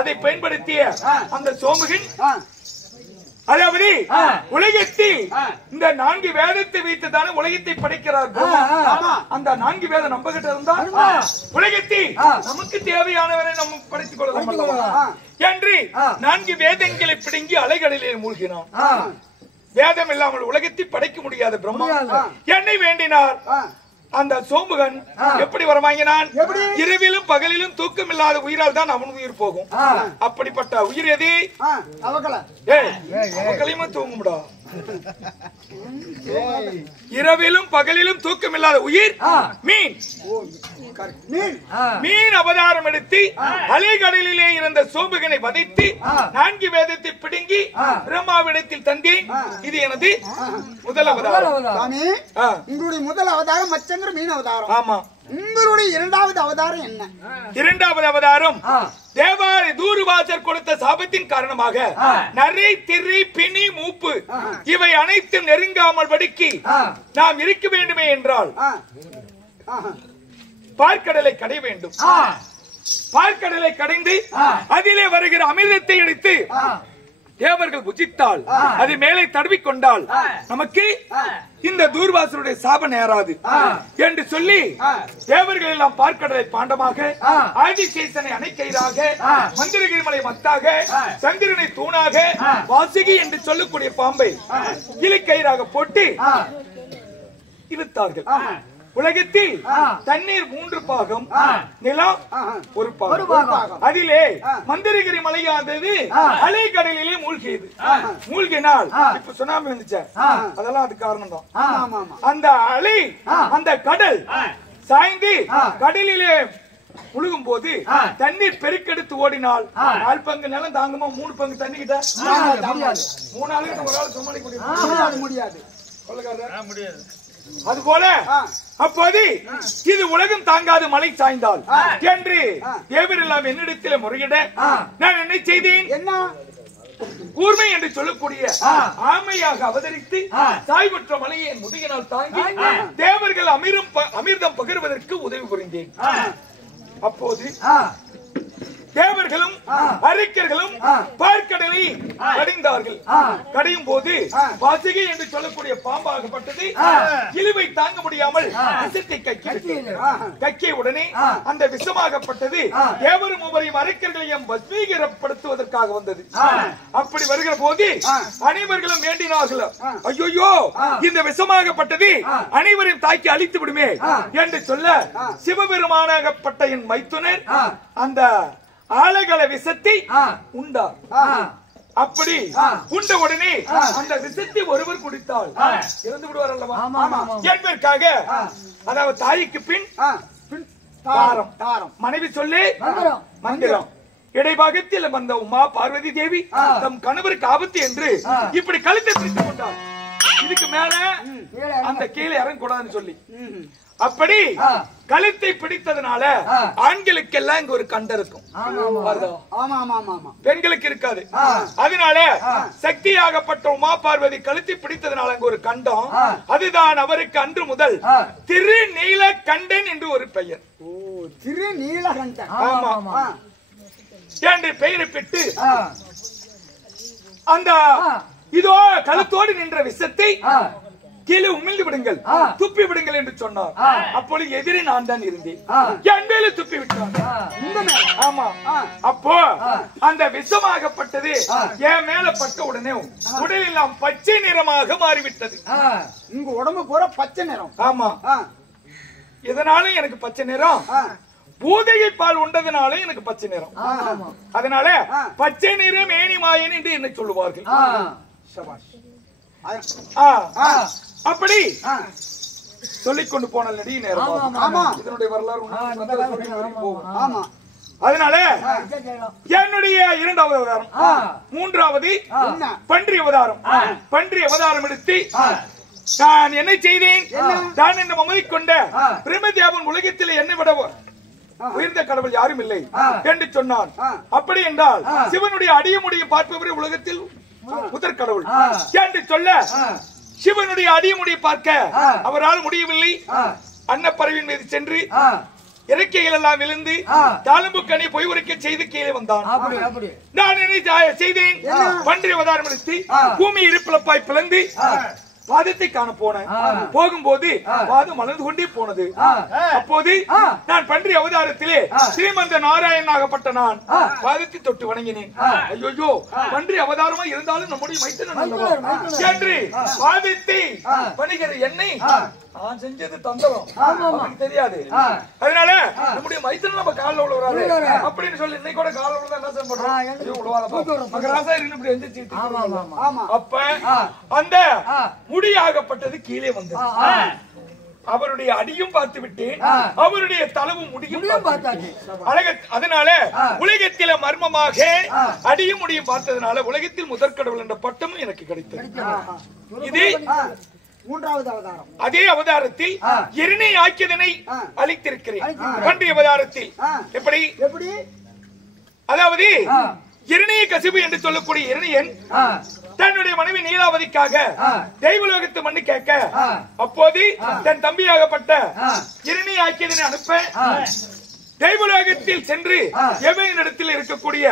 அதை பயன்படுத்திய அந்த சோமுகன், அதாவது உலகத்தில் இந்த 4 வேதத்தை வைத்துதானே உலகத்தை படைக்கிறார்கள். அந்த 4 வேதம் நம்ம கிட்ட இருந்தா உலகத்தில் நமக்கு தேவையானவரை நம்ம படைத்துக் கொள்ளலாம் என்று 4 வேதங்களை பிடுங்கி அலைகளிலே மூழ்கினான். வேதம் இல்லாமல் உலகத்தை படைக்க முடியாத பிரம்மா என்னை வேண்டினார். அந்த சோமுகன் எப்படி வரவாங்கினான்? இரவிலும் பகலிலும் தூக்கம் இல்லாத உயிரால் தான் அவன் உயிர் போகும். அப்படிப்பட்ட உயிர் எது? அவகளையுமே தூங்கும்டா. இரவிலும் பகலிலும் தூக்கம் இல்லாத உயிர் மீன். மீன் அவதாரம் எடுத்து அலைகடலிலே இருந்த சோமுகனை வதைத்து 4 வேதத்தை பிடுங்கி பிரம்மாவிடத்தில் தந்தேன். இது எனது முதல் அவதாரம். உங்களுடைய முதல் அவதாரம் மச்சங்கிற மீன் அவதாரம். ஆமா. உங்களுடைய இரண்டாவது அவதாரம் என்ன? இரண்டாவது அவதாரம் தேவாரி தூர்வாசர் கொடுத்த சாபத்தின் காரணமாக நரை, திரை, பிணி, மூப்பு இவை அனைத்தும் நெருங்காமல் படுக்கி நாம் இருக்க வேண்டுமே என்றால் பார்க்கடலை கடைய வேண்டும். பார்க்கடலை கடைந்து அதிலே வருகிற அமிர்தத்தை எடுத்து தேவர்கள் புஜித்தால் அது மேலே தடவிக்கொண்டால் நமக்கு இந்த தூர்வாசருடைய சாபம் நேராது என்று சொல்லி தேவர்கள் எல்லாம் பார்க்கடலை பாண்டமாக, ஆதிசேஷனை அணைக்கயிறாக, மந்திரகிரிமலை மத்தாக, சந்திரனை தூணாக, வாசுகி என்று சொல்லக்கூடிய பாம்பை இலக்கயிறாக போட்டு இழுத்தார்கள். உலகத்தில் தண்ணீர் 3 பாகம், நிலம் 1 பாகம். அதிலே மந்திரகிரி மலையானது அலைக்கடலிலே மூழ்கியது. மூழ்கினால் இப்ப சுனாமி வந்துச்சு, அதெல்லாம் அது காரணம் தான். அந்த அலை, அந்த கடல் சாய்ந்து கடலிலே முழுகும் போது தண்ணீர் பெருக்கெடுத்து ஓடினால் 4 பங்கு நிலம் தாங்குமா? 3 பங்கு தண்ணி கிட்ட 3 ஆளுக்கு ஒரு ஆள் சமாளிக்க முடியாது. அதுபோல அப்போது இது உலகம் தாங்காது மலை சாய்ந்தால் என்று தேவர் எல்லாம் என்னிடத்தில் முறையிட நான் என்ன செய்தேன்? கூர்மை என்று சொல்லக்கூடிய ஆமையாக அவதரித்து சாய்வற்ற மலையை முதுகினால் தாங்கி தேவர்கள் அமிர்தம் பகிர்வதற்கு உதவி புரிந்தேன். அப்போது தேவர்களும் அறிஞர்களும் பார்க்கடலை கடைந்தார்கள். கடையும் போது வாசிகை என்று சொல்லக்கூடிய பாம்பாகப்பட்டது இழிவை தாங்க முடியாமல் விஷத்தை கக்கிய உடனே அந்த விஷமாகப்பட்டது தேவரும் மூவரையும் அறிஞர்களையும் வசீகரப்படுத்துவதற்காக வந்தது. அப்படி வருகிற போது அனைவர்களும் வேண்டினார்கள், ஐயோ இந்த விஷமாகப்பட்டது அனைவரையும் தாக்கி அழித்து விடுமே என்று சொல்ல சிவபெருமானாகப்பட்ட என் மைத்துனர் அந்த ஆலகல விஷத்தை உண்டார். அப்படி உண்ட உடனே அந்த விஷத்தை ஒருவர் குடித்தால் இறந்து விடுவார் அல்லவா என்பதற்காக, அதாவது தாய்க்கு பின் தாரம், மனைவி சொல்லி மந்திரம், இடைபாகத்தில் வந்த உமா பார்வதி தேவி தம் கணவருக்கு ஆபத்து என்று இப்படி கழுத்தை பிடித்துக் கொண்டார். இதுக்கு மேல அந்த கீழே இறங்கக்கூடாதுன்னு சொல்லி அப்படி கழுத்தை பிடித்ததுனால ஆண்களுக்கெல்லாம் இங்க ஒரு கண்டம் இருக்கும், பெண்களுக்கு இருக்காது. அதனால சக்தியாகப்பட்ட உமா பார்வதி கழுத்தை பிடித்ததுனால அங்க ஒரு கண்டம். அதுதான் அவருக்கு அன்று முதல் திருநீலகண்டன் என்று ஒரு பெயர். திருநீலகண்டன் என்று பெயரை பெற்று அந்த இதோ கழுத்தோடு நின்ற விஷத்தை கீழே உமிழ்ந்து விடுங்கள், துப்பி விடுங்கள் என்று சொன்னார். அப்பொழுது எதிரே நான் தான் இருந்தேன், என் மேல துப்பி விட்டார். ஆமா, அப்போ அந்த விஷமாகப்பட்டது என் மேல பட்ட உடனே உடல் எல்லாம் பச்சை நிறமாக மாறிவிட்டது. உங்க உடம்பு பூரா பச்சை நிறம். ஆமா, இதனால எனக்கு பச்சை நிறம், பூதையை பால் உண்டதுனால எனக்கு பச்சை நிறம். அதனால பச்சை நிறம் மேனி மாயன் என்று என்ன சொல்லுவார்கள். அப்படி சொல்லிக் கொண்டு போன இதனுடைய வரலாறு. அதனால என்னுடைய இரண்டாவது அவதாரம், மூன்றாவது பன்றி அவதாரம். பன்றி அவதாரம் எடுத்து நான் என்ன செய்தேன், தான் என்று மமதை கொண்ட பிரம்மதேவன் உலகத்தில் என்னை விட உயர்ந்த கடவுள் யாரும் இல்லை என்று சொன்னான். அப்படி என்றால் சிவனுடைய அடியமுடியை பார்ப்பவரை உலகத்தில் முதற் கடவுள் என்று சொல்ல சிவனுடைய அடியமுடியை பார்க்க அவரால் முடியவில்லை. அன்னப்பறவின் மீது சென்று இறக்கைகள் எல்லாம் விழுந்து தாளம்பு கனி பொய் உரைக்க செய்து கீழே வந்தான். நான் என்ன செய்தேன், பன்றி அவதாரம் எடுத்து பூமி இருப்பிழப்பாய் பிளந்து பாதத்தை காண போனேன். போகும்போது பாதம் மலர்ந்து கொண்டே போனது. அப்போது நான் பன்றி அவதாரத்திலே ஸ்ரீமந்த நாராயணாகப்பட்ட நான் பாதத்தை தொட்டு வணங்கினேன். ஐயோ, பன்றி அவதாரமா இருந்தாலும் நம்முடைய மைத்தனன் என்று பாதத்தை பணிகிற என்னை நான் செஞ்சது தந்தரம் அவனுக்கு தெரியாது. அதனால நம்முடைய மைத்தனன் நம்ம காலில் விழுவாரு அப்படின்னு சொல்லி இன்னைக்கு கூட காலில் விழுந்தா என்ன செய்யப்படுறோம், மகராசா இருந்து இப்படி எந்திரிச்சு. அப்ப அந்த முடியாகப்பட்டது கீழே வந்தது. அவருடைய அடியும் பார்த்து விட்டேன், அவருடைய தலவும் முடியும் அழக. அதனால உலகத்தில மர்மமாக அடியும் முடியும் பார்த்ததுனால உலகத்தில் முதற்கடவுள் என்ற பட்டமும் எனக்கு கிடைத்தது. இது மூன்றாவது அவதாரம். அதே அவதாரத்தில் எரினை ஆக்கியதனை அளித்திருக்கிறேன். பன்றி அவதாரத்தில் எப்படி, அதாவது இரணிய கசிபு என்று சொல்லக்கூடிய இரணியன் தன்னுடைய மனைவி நீலாவதிக்காக தெய்வலோகத்து மண்ணு கேட்க, அப்போது தன் தம்பியாகப்பட்ட இரணிய ஆக்கியதனை அனுப்ப தெய்வலோகத்தில் சென்று எவனிடத்தில் இருக்கக்கூடிய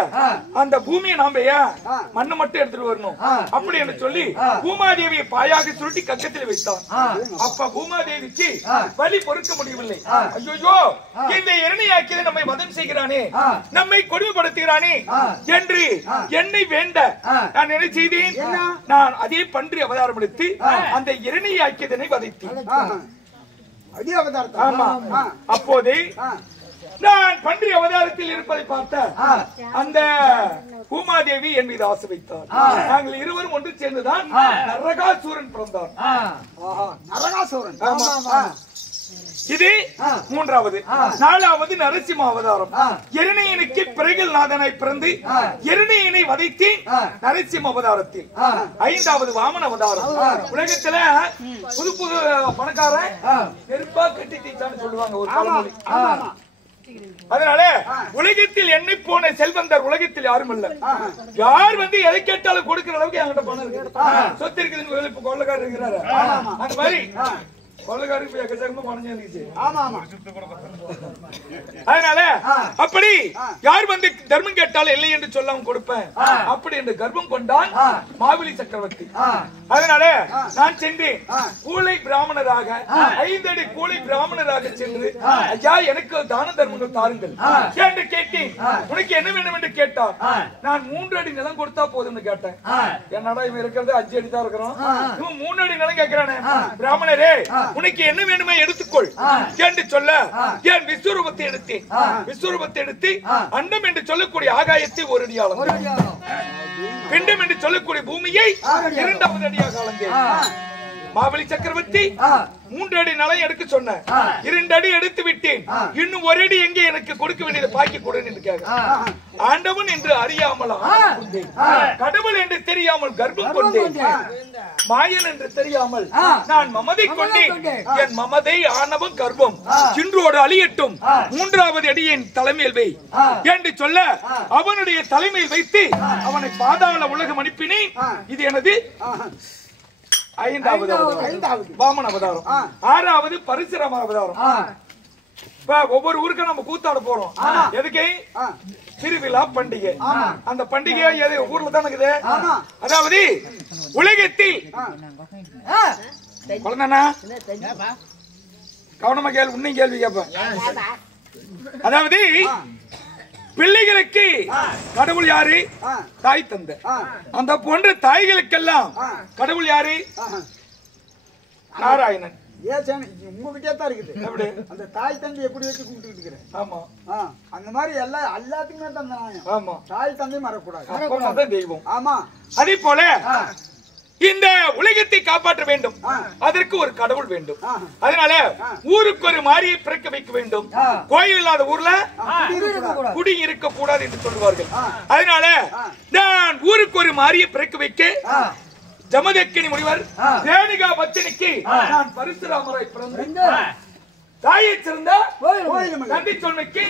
அந்த பூமியை நாம மண்ணு மட்டும் எடுத்துட்டு வரணும் அப்படி என்று சொல்லி பூமாதேவியை பாயாக சுருட்டி கக்கத்தில் வைத்தான். அப்ப பூமாதேவிக்கு வலி பொறுக்க முடியவில்லை. ஐயோ, இந்த இரணியாக்கியதை நம்மை வதம் செய்கிறானே, நம்மை கொடுமைப்படுத்துகிறானே என்று என்னை வேண்ட நான் என்ன செய்தேன், நான் அதே பன்றி அவதாரம் எடுத்து அந்த இரணியாக்கியதனை வதைத்தேன். அப்போது நான் பன்றி அவதாரத்தில் இருப்பதை பார்த்த அந்த பூமாதேவி என் மீது ஆசை வைத்தார். நாங்கள் இருவரும் ஒன்று சேர்ந்துதான் நரகாசூரன் பிறந்தார். நரகாசூரன். இது மூன்றாவது. நாலாவது நரசிம்ம அவதாரம். எருணையனுக்கு பிறகு நாதனாய் பிறந்து எருணையனை வதைத்து நரசிம்ம அவதாரத்தில். ஐந்தாவது வாமன அவதாரம். உலகத்துல புது புது பணக்காரன் நெருப்பா கட்டி தீச்சான்னு சொல்லுவாங்க ஒரு பழமொழி. அதனால உலகத்தில் எண்ணி போன செல்வந்தர் உலகத்தில் யாரும் இல்ல. யார் வந்து எதை கேட்டாலும் கொடுக்கிற அளவுக்கு என்கிட்ட பணம் இருக்கு, சொத்து இருக்குதுன்னு இப்ப கொள்ளக்காரர் இருக்கிறாரு. அந்த மாதிரி கொள்ளக்காரருக்கு எக்கச்சக்கமா பணம் சேர்ந்துச்சு. அதனால அப்படி யார் வந்து தர்மம் கேட்டாலும் இல்லை என்று சொல்லாம கொடுப்பேன் அப்படி என்று கர்ப்பம் கொண்டான் மாவிலி சக்கரவர்த்தி. அதனால நான் சென்றேன் கூலை பிராமணராக 5 அடி கூலை பிராமணராக சென்று ஐயா எனக்கு தான தர்மங்கள் தாருங்கள் என்று கேட்டேன். உனக்கு என்ன வேணும் என்று கேட்டார். நான் 3 அடி நிலம் கொடுத்தா போதும்னு கேட்டேன். என்னடா இவன் இருக்கிறது 5 அடி தான் இருக்கிறோம், இவன் 3 அடி நிலம் கேட்கிறானே. பிராமணரே உனக்கு என்ன வேணுமே எடுத்துக்கொள் என்று சொல்ல என் விஸ்வரூபத்தை எடுத்தேன். விஸ்வரூபத்தை எடுத்து அண்டம் என்று சொல்லக்கூடிய ஆகாயத்தை 1 அடியாளம், பிண்டம் என்று சொல்லக்கூடிய பூமியை 2வது அடியாக அளந்தேன். மாவலி சக்கரவர்த்தி 3 அடி நிலம் எடுக்க சொன்ன, 2 அடி எடுத்து விட்டேன். இன்னும் 1 அடி எங்கே எனக்கு கொடுக்க வேண்டியது பாக்கி கொடுன்னு இருக்காங்க. ஆண்டவன் என்று அறியாமல் கடவுள் என்று தெரியாமல் கர்ப்பம் கொண்டேன், மாயன் என்று தெரியாமல் நான் மமதை கொண்டேன். என் மமதை ஆணவம் கர்ப்பம் சின்றோடு அழியட்டும், 3வது அடியின் தலைமையில் வை என்று சொல்ல அவனுடைய தலைமையில் வைத்து அவனை பாதாள உலகம் அனுப்பினேன். இது எனது 5வது வாமன அவதாரம், 6வது பரசுராம அவதாரம். இப்ப ஒவ்வொரு ஊருக்கும் நம்ம கூத்தாட போறோம். எதுக்கு? திருவிழா பண்டிகை. அந்த பண்டிகை எது ஊர்ல தான் இருக்குது. அதாவது உலகத்தில் குழந்தைனா கவனமா கேள்வி, உன்னையும் கேள்வி கேட்பேன். அதாவது பிள்ளைகளுக்கு கடவுள் யாரு? தாய் தந்தை. அந்த போன்ற தாய்களுக்கெல்லாம் கடவுள் யாரு? நாராயணன். உங்ககிட்டே தான் இருக்குது. அந்த தாய் தந்தை எப்படி வச்சு கும்பிட்டு இருக்கிறேன். ஆமா, அந்த மாதிரி எல்லாத்துக்குமே தந்தை. ஆமா, தாய் தந்தை மறக்கூடாது, தெய்வம். ஆமா. அதே போல இந்த உலகத்தை காப்பாற்ற வேண்டும், அதற்கு ஒரு கடவுள் வேண்டும். அதனால ஊருக்கு ஒரு மாரியை பிறக்க வைக்க வேண்டும். கோயில் இல்லாத ஊர்ல குடி இருக்க கூடாது என்று சொல்லுவார்கள். அதனால நான் ஊருக்கு ஒரு மாரியை பிறக்க வைக்க ஜமதக்கினி முனிவர் ரேணுகா பத்தினிக்கு நான் பரசுராமராய் பிறந்த தாயை சிறந்த தந்தை சொல்மைக்கு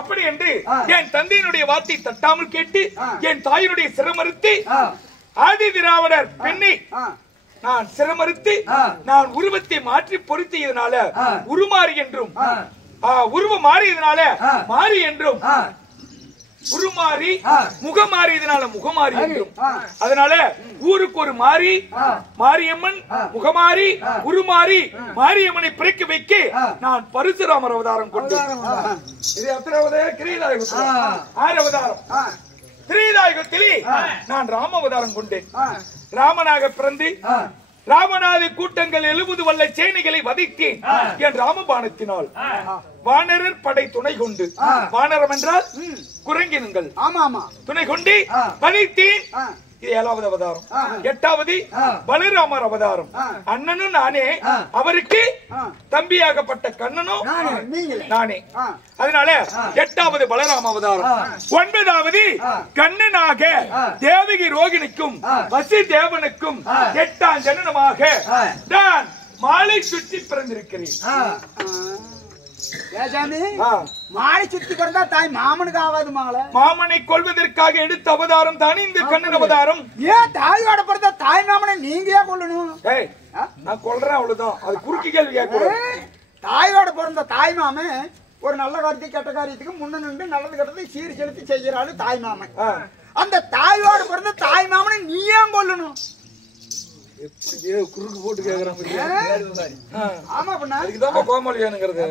அப்படி என்று என் தந்தையினுடைய வார்த்தை தட்டாமல் கேட்டு என் தாயினுடைய சிரமறுத்து ஆதி திராவிடர் பெண்ணை நான் சிரமறுத்து நான் உருவத்தை மாற்றி பொருத்தியதனால உருமாறி என்றும், உருவம் மாறியதனால மாறி என்றும், உருமாறி முகம் மாறியதனால முகமாறி என்றும். அதனால ஊருக்கு ஒரு மாறி மாரியம்மன், முகமாறி, உருமாறி மாரியம்மனை பிறக்க வைக்க நான் பரசுராமர் அவதாரம் கொண்டேன். இது எத்தனை கிரீதாயுகம்? 6 அவதாரம். திரேதாயுகத்திலே நான் ராம அவதாரம் கொண்டேன். ராமனாக பிறந்து ராமநாத கூட்டங்கள் 70 வல்ல சேனைகளை வதைத்தேன் என் ராமபாணத்தினால். வானரர் படை துணை கொண்டு, வானரம் என்றால் குரங்கினுங்கள், துணை கொண்டு வதைத்தேன். இது 7வது அவதாரம். 8வது பலராமர் அவதாரம். அண்ணனும் நானே, அவருக்கு தம்பியாகப்பட்ட கண்ணனும் நானே. அதனால 8வது பலராம அவதாரம். 9வது கண்ணனாக தேவகி ரோகிணிக்கும் வசி தேவனுக்கும் 8ஆம் ஜனனமாக நான் மாலை சுற்றி பிறந்திருக்கிறேன். மாலை சுத்தி பிறந்தா தாய் மாமனுக்கு ஆகாது. மாமனை கொள்வதற்காக எடுத்த அவதாரம் தானே இந்த கண்ணன் அவதாரம். ஏன் தாயோட பிறந்த தாய் மாமனை நீங்க ஏன் கொள்ளணும்? நான் கொல்றேன், அவ்வளவுதான். அது குறுக்கி கேள்வி கேட்க. தாயோட பிறந்த தாய் மாமன் ஒரு நல்ல காரியத்துக்கு கெட்ட காரியத்துக்கு முன்ன நின்று நல்லது கெட்டதை சீர் செலுத்தி செய்யறாரு தாய் மாமன். அந்த தாயோட பிறந்த தாய் மாமனை நீ ஏன் கொள்ளணும்? குறுக்கு போட்டு கேக்குறாங்க. ஆமா, கோமாளி வேணுங்கிறது.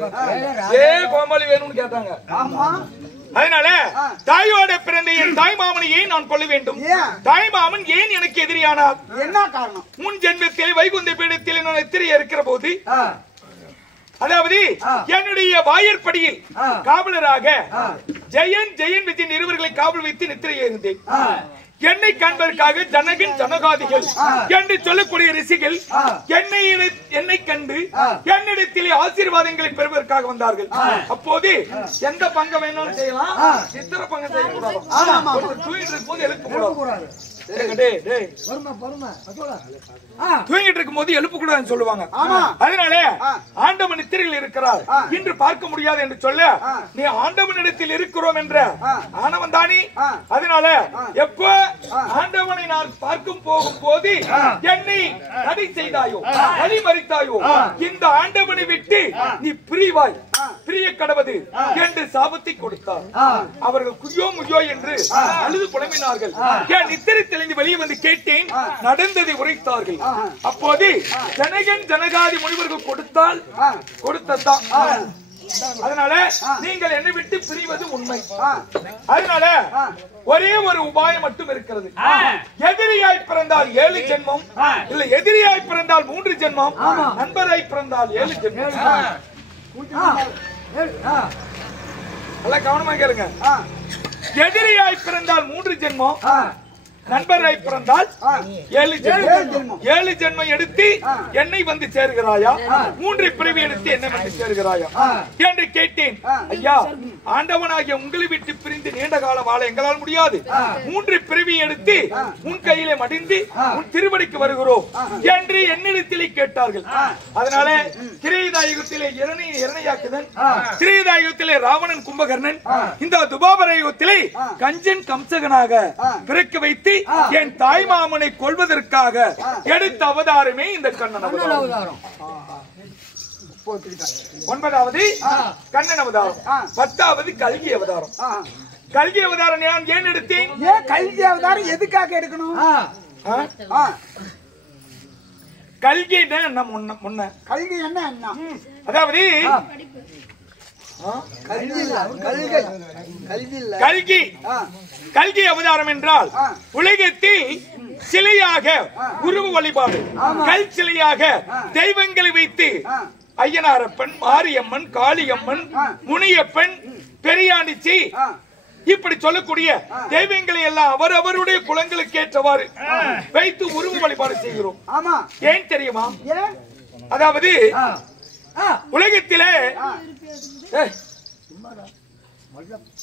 கோமாளி வேணும்னு கேட்டாங்க. ஆமா. அதனால தாயோட பிறந்த என் தாய் மாமனையே நான் கொள்ள வேண்டும். தாய் மாமன் ஏன் எனக்கு எதிரியானார்? என்ன காரணம்? முன் ஜென்மத்தில் வைகுந்த பீடத்தில் நான் எத்திரியா இருக்கிற போது, அதாவது என்னுடைய வாயற்படியில் காவலராக ஜெயன் விஜயன் இருவர்களை காவல் வைத்து நித்திரையே இருந்தேன். என்னை காண்பதற்காக ஜனகன் ஜனகாதிகள் என்று சொல்லக்கூடிய ரிஷிகள் என்னை கண்டு என்னிடத்திலே ஆசீர்வாதங்களை பெறுவதற்காக வந்தார்கள். அப்போது எந்த பங்கம் வேணாலும் செய்யலாம், சித்திர பங்கம் செய்யக்கூடாது. தூங்கிட்டு போது எழுப்பக்கூடாது. தூங்கிட்டு இருக்கும் போது எழுப்பு கூடாதுன்னு சொல்லுவாங்க. அதனால ஆண்டவன் நித்திரையில் இருக்கிறார் இன்று பார்க்க முடியாது என்று சொல்ல நீ ஆண்டவனிடத்தில் இருக்கிறோம் என்ற ஆனவன் தானே. அதனால எப்ப ஆண்டவனை நான் பார்க்கும் போகும் போது என்னை தடை செய்தாயோ வழிமறித்தாயோ இந்த ஆண்டவனை விட்டு நீ பிரிவாய் பிரிய கடவது என்று சாபத்தை கொடுத்தார். அவர்கள் குய்யோ முய்யோ என்று அழுது புலம்பினார்கள். என் நித்திரை தெளிந்து வெளியே வந்து கேட்டேன், நடந்ததை உரைத்தார்கள். அப்போது ஜனகன் ஜனகாதி முனிவர்கள் கொடுத்ததான். அதனால நீங்கள் என்னை விட்டு பிரிவது உண்மை. அதனால ஒரே ஒரு உபாயம் மட்டும் இருக்கிறது. எதிரியாய் பிறந்தால் 7 ஜென்மம், இல்ல எதிரியாய் பிறந்தால் 3 ஜென்மம், நண்பராய் பிறந்தால் 7 ஜென்மம். நல்லா கவனமா கேளுங்க. எதிரியாய் பிறந்தால் 3 ஜென்மம், நண்பராய் பிறந்தால் 7 ஜென்மம். 7 ஜென்மம் எடுத்து என்னை வந்து சேர்கிறாயா, 3 பிறவி எடுத்து என்னை வந்து சேர்கிறாயா என்று கேட்டேன். ஐயா, ஆண்டவனாகிய உங்களை விட்டு பிரிந்து நீண்ட காலம் வாழ எங்களால் முடியாது. 3 பிறவி எடுத்து உன் கையிலே மடிந்து உன் திருவடிக்கு வருகிறோம் என்று என்னிடத்திலே கேட்டார்கள். அதனால திரேதாயுகத்திலே இரணையாக்குதன், திரேதாயுகத்திலே ராவணன் கும்பகர்ணன், இந்த துபாபர யுகத்திலே கஞ்சன் கம்சகனாக பிறக்க வைத்து என் தாய் மாமனை கொல்வதற்காக எடுத்த அவதாரமே இந்த கண்ணன் அவதாரம். 9வது கண்ணன் அவதாரம், 10வது கல்கி அவதாரம். கல்கி அவதாரம் நான் ஏன் எடுத்தேன்? கல்கி அவதாரம் எதுக்காக எடுக்கணும்? கல்கி என்ன முன்ன கல்கி என்ன? அதாவது கல்கி அவதாரம் என்றால் உலகத்தில் சிலையாக உருவ வழிபாடு, கல் சிலையாக தெய்வங்களை வைத்து ஐயனாரப்பன், மாரியம்மன், காளியம்மன், முனியப்பன், பெரியாண்டிச்சி இப்படி சொல்லக்கூடிய தெய்வங்களை எல்லாம் அவரவருடைய குலங்களுக்கு ஏற்றவாறு வைத்து உருவ வழிபாடு செய்கிறோம். ஏன் தெரியுமா? அதாவது உலகத்திலே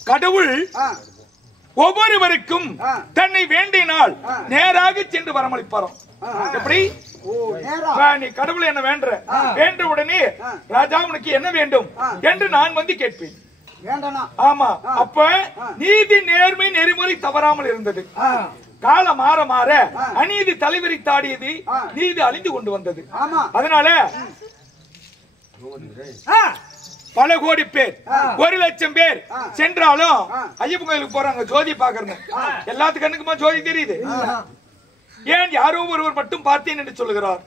கடவுள் ஒவ்வொருவருக்கும் தன்னை வேண்டினால் நேராக சென்று வரமளிப்பாராம். எப்படி? நீ கடவுளை என்ன வேண்ட உடனே ராஜா உனக்கு என்ன வேண்டும் என்று நான் வந்து கேட்பேன். ஆமா, அப்ப நீதி நேர்மை நெறிமுறை தவறாமல் இருந்தது. காலம் மாற மாற அநீதி தலைவரி தாடியது, நீதி அழிந்து கொண்டு வந்தது. அதனால பல கோடி பேர், 1 லட்சம் பேர் சென்றாலும் ஐயப்பன் கோயிலுக்கு போறாங்க ஜோதி பாக்குறேன். எல்லாத்துக்கு கண்ணுக்குமா ஜோதி தெரியுது? ஏன் யாரோ ஒருவர் மட்டும் பார்த்தேன் என்று சொல்லுகிறார்.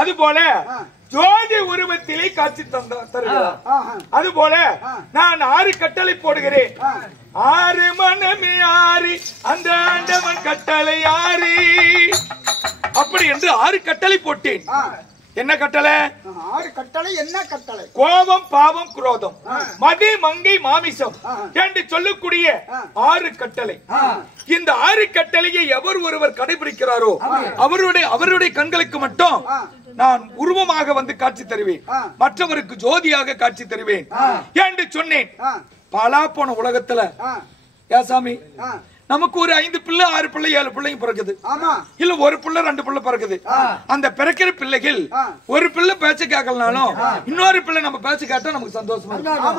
அதுபோல ஜோதி உருவத்திலே காட்சி தருகிறார். அதுபோல நான் 6 கட்டளை போடுகிறேன். 6 மனமே 6 அந்த ஆண்டவன் கட்டளை 6 அப்படி என்று 6 கட்டளை போட்டேன். என்ன கட்டளை? 6 கட்டளை. என்ன கட்டளை? கோபம், பாவம், குரோதம், மதி, மங்கை, மாமிசம் என்று சொல்லக்கூடிய 6 கட்டளை. இந்த 6 கட்டளையை எவர் ஒருவர் கடைபிடிக்கிறாரோ அவருடைய கண்களுக்கு மட்டும் நான் உருவமாக வந்து காட்சி தருவேன், மற்றவருக்கு ஜோதியாக காட்சி தருவேன் என்று சொன்னேன். பாலா போன உலகத்துல ஏசாமி நமக்கு ஒரு 5 பிள்ளை 6 பிள்ளை 7 பிள்ளைங்க பிறக்குது. இல்ல 1 பிள்ளை 2 பிள்ளை பிறக்குது. அந்த பிறக்கிற பிள்ளைகள் ஒரு பிள்ளை பேச்ச கேட்கலனாலும் இன்னொரு பிள்ளை நம்ம பேச்ச கேட்டா நமக்கு சந்தோஷமா இருக்கு.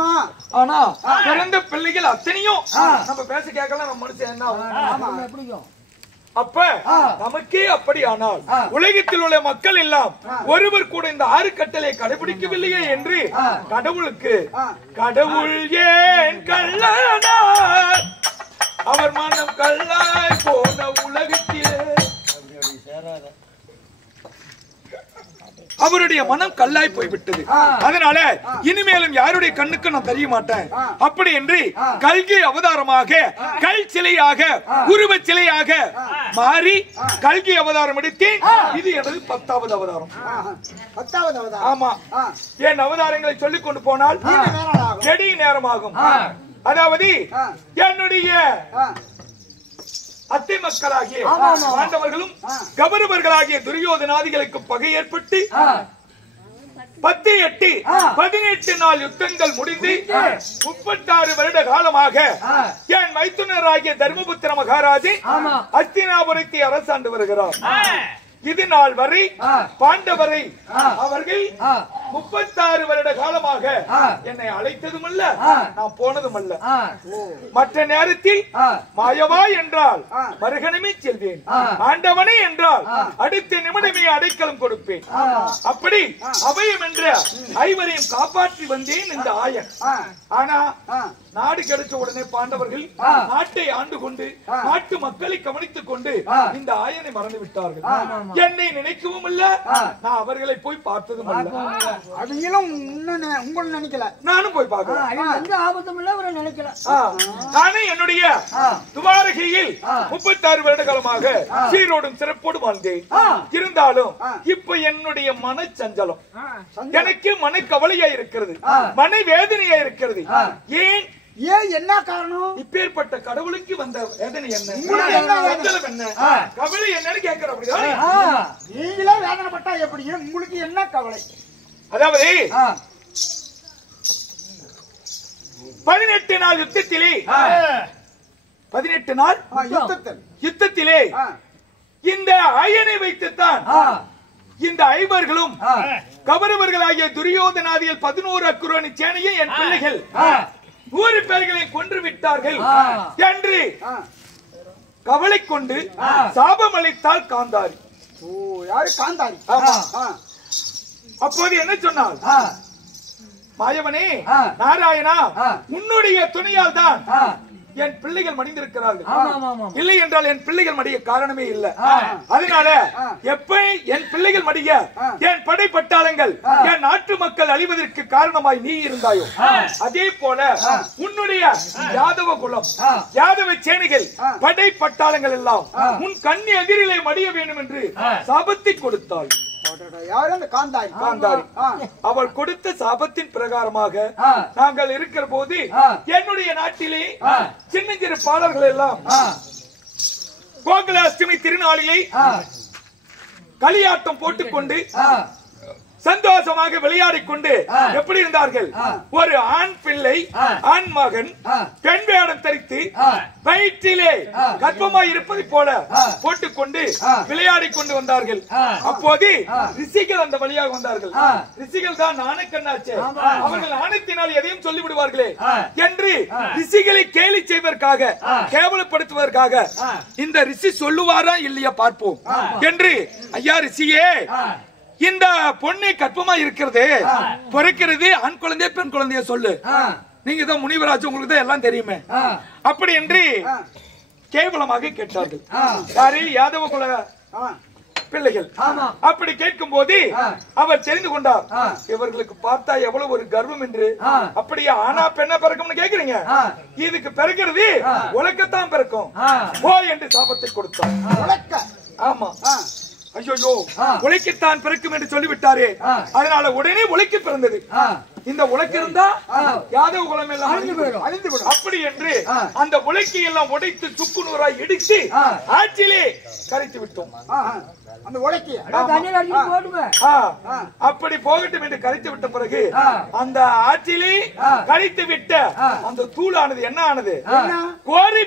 ஆனா பிறந்த பிள்ளைகள் அத்தனையும் நம்ம பேச்ச கேட்கலாம், நம்ம மனுஷன் என்ன ஆகும்? அப்ப நமக்கே அப்படி ஆனால் உலகத்தில் உள்ள மக்கள் எல்லாம் ஒருவர் கூட இந்த 6 கட்டளை கடைபிடிக்கவில்லையே என்று கடவுளுக்கு கடவுள் ஏன் கள்ளனார், அவர் மனம் கல்லாய் போன உலகத்திலே அவருடைய மனம் கல்லாய் போய்விட்டது. அதனால இனிமேலும் யாருடைய கண்ணுக்கு நான் தெரிய மாட்டேன் அப்படி என்று கல்கி அவதாரமாக கல் சிலையாக உருவ சிலையாக மாறி கல்கி அவதாரம் எடுத்தேன். இது எனது 10வது அவதாரம். 10வது அவதாரம். ஆமா, என் அவதாரங்களை சொல்லிக் கொண்டு போனால் நெடிய நேரமாகும். அதாவது என்னுடைய அத்தை மக்களாகிய பாண்டவர்களும் கௌரவர்களாகிய துரியோதனாதிகளுக்கு பகை ஏற்பட்டு 10-8 18 நாள் யுத்தங்கள் முடிந்து 36 வருட காலமாக என் மைத்துனராகிய தர்மபுத்திர மகாராஜன் அஸ்தினாபுரத்தை அரசாண்டு வருகிறார். இது நாள் வரை பாண்டவரை அவர்கள் 36 வருட காலமாக என்னை அழைத்ததும் அல்ல, நான் போனதும் அல்ல. மற்ற நேரத்தில் மாயவா என்றால் மறுகணமே செல்வேன், ஆண்டவனே என்றால் அடுத்த நிமிடமே அடைக்கலம் கொடுப்பேன். அப்படி அபயம் என்ற ஐவரையும் காப்பாற்றி வந்தேன் இந்த ஆயன். ஆனா நாடு கிடைச்ச உடனே பாண்டவர்கள் நாட்டை ஆண்டு கொண்டு நாட்டு மக்களை கவனித்துக் கொண்டு இந்த ஆயனை மறந்து விட்டார்கள். என்னை நினைக்கவும் இல்ல, நான் அவர்களை போய் பார்த்ததும் அல்ல. அவையிலும் உங்களை நினைக்கல, நானும் போய் பார்க்கிறேன். நினைக்கல. நானே என்னுடைய துவாரகையில் 36 வருட காலமாக சீரோடும் சிறப்போடும் வாழ்ந்தேன். இருந்தாலும் இப்ப என்னுடைய மனச்சஞ்சலம், எனக்கு மனக்கவலையா இருக்கிறது, மன வேதனையா இருக்கிறது. ஏன் என்ன காரணம்? இப்பேற்பட்ட கடவுளுக்கு வந்த வேதனை என்ன, என்ன கவலை என்னன்னு கேட்கிறோம். நீங்களே வேதனைப்பட்டா எப்படி? உங்களுக்கு என்ன கவலை? அதாவது 18 நாள் யுத்தத்திலே 18 நாள் யுத்தத்திலே இந்த ஆயனை வைத்துத்தான் இந்த ஐவர்களும் கௌரவர்களாகிய துரியோதனாதிகள் 11 அக்குரோணி சேனையை என் பிள்ளைகள் 100 பேர்களை கொன்று விட்டார்கள் என்று கவலை கொண்டு சாபம் அளித்தாள் காந்தாரி. யாரு காந்தாரி? அப்போது என்ன சொன்னாள்? மாயவனே நாராயணா, உன்னுடைய துணையால் தான் என் பிள்ளைகள் மடிந்திருக்கிறார்கள். இல்லை என்றால் என் பிள்ளைகள் மடிய காரணமே இல்லை. அதனால எப்ப என் பிள்ளைகள் மடிய என் படை பட்டாளங்கள் என் நாட்டு மக்கள் அழிவதற்கு காரணமாய் நீ இருந்தாயோ, அதே போல உன்னுடைய யாதவ குலம் யாதவ சேனைகள் படை பட்டாளங்கள் எல்லாம் உன் கண்ணி எதிரிலே மடிய வேண்டும் என்று சாபத்தை கொடுத்தாள். காந்தாரி அவள் கொடுத்த சாபத்தின் பிரகாரமாக நாங்கள் இருக்கிற போது என்னுடைய நாட்டிலே சின்ன சிறு பாடல்கள் எல்லாம் கோகுலாஷ்டமி திருநாளிலே களியாட்டம் போட்டுக்கொண்டு சந்தோஷமாக விளையாடிக் கொண்டு எப்படி இருந்தார்கள்? ஒரு ஆண் பிள்ளை ஆண் மகன் பெண் வேடம் தரித்து வயிற்றிலே கர்ப்பமாய் இருப்பதை போல போட்டுக்கொண்டு விளையாடிக் கொண்டு வந்தார்கள். அப்போது ரிஷிகள் அந்த வழியாக வந்தார்கள். ரிஷிகள் தான் நாணக்கண்ணாச்சே, அவர்கள் நாணத்தினால் எதையும் சொல்லிவிடுவார்களே என்று ரிஷிகளை கேலி செய்வதற்காக கேவலப்படுத்துவதற்காக இந்த ரிஷி சொல்லுவாரா இல்லையா பார்ப்போம் என்று, ஐயா ரிஷியே, இந்த பொண்ணு கற்பமா இருக்கிறது, பிறக்கிறது ஆண் குழந்தைய பெண் குழந்தைய சொல்லு, நீங்க தான் முனிவராஜ், உங்களுக்கு தான் எல்லாம் தெரியுமே அப்படி என்று கேவலமாக கேட்டார்கள். யாரு? யாதவ குல பிள்ளைகள். அப்படி கேட்கும் போது அவர் தெரிந்து கொண்டார், இவர்களுக்கு பார்த்தா எவ்வளவு ஒரு கர்வம் என்று. அப்படியே ஆனா பெண்ணா பிறக்கும்னு கேக்குறீங்க, இதுக்கு பிறக்கிறது உலக்கத்தான் பிறக்கும் ஓ என்று சாபத்தை கொடுத்தார். ஆமா, ஐயோ உழைக்கத்தான் பிறக்கும் என்று சொல்லிவிட்டாரே, அதனால உடனே உழைக்க பிறந்தது. இந்த உலக்கு இருந்தா யாதவ குலம் எல்லாம் அழிந்து விடும். அப்படி என்று அந்த உலக்கை எல்லாம் உடைத்து சுக்குநூறாய் இடித்து ஆற்றிலே கரைத்து விட்டோம். அந்த உலக்கை அப்படி போகட்டும் என்று கரைத்து விட்ட பிறகு அந்த ஆற்றிலே கரைத்து விட்ட அந்த தூளானது என்ன ஆனது? கோரை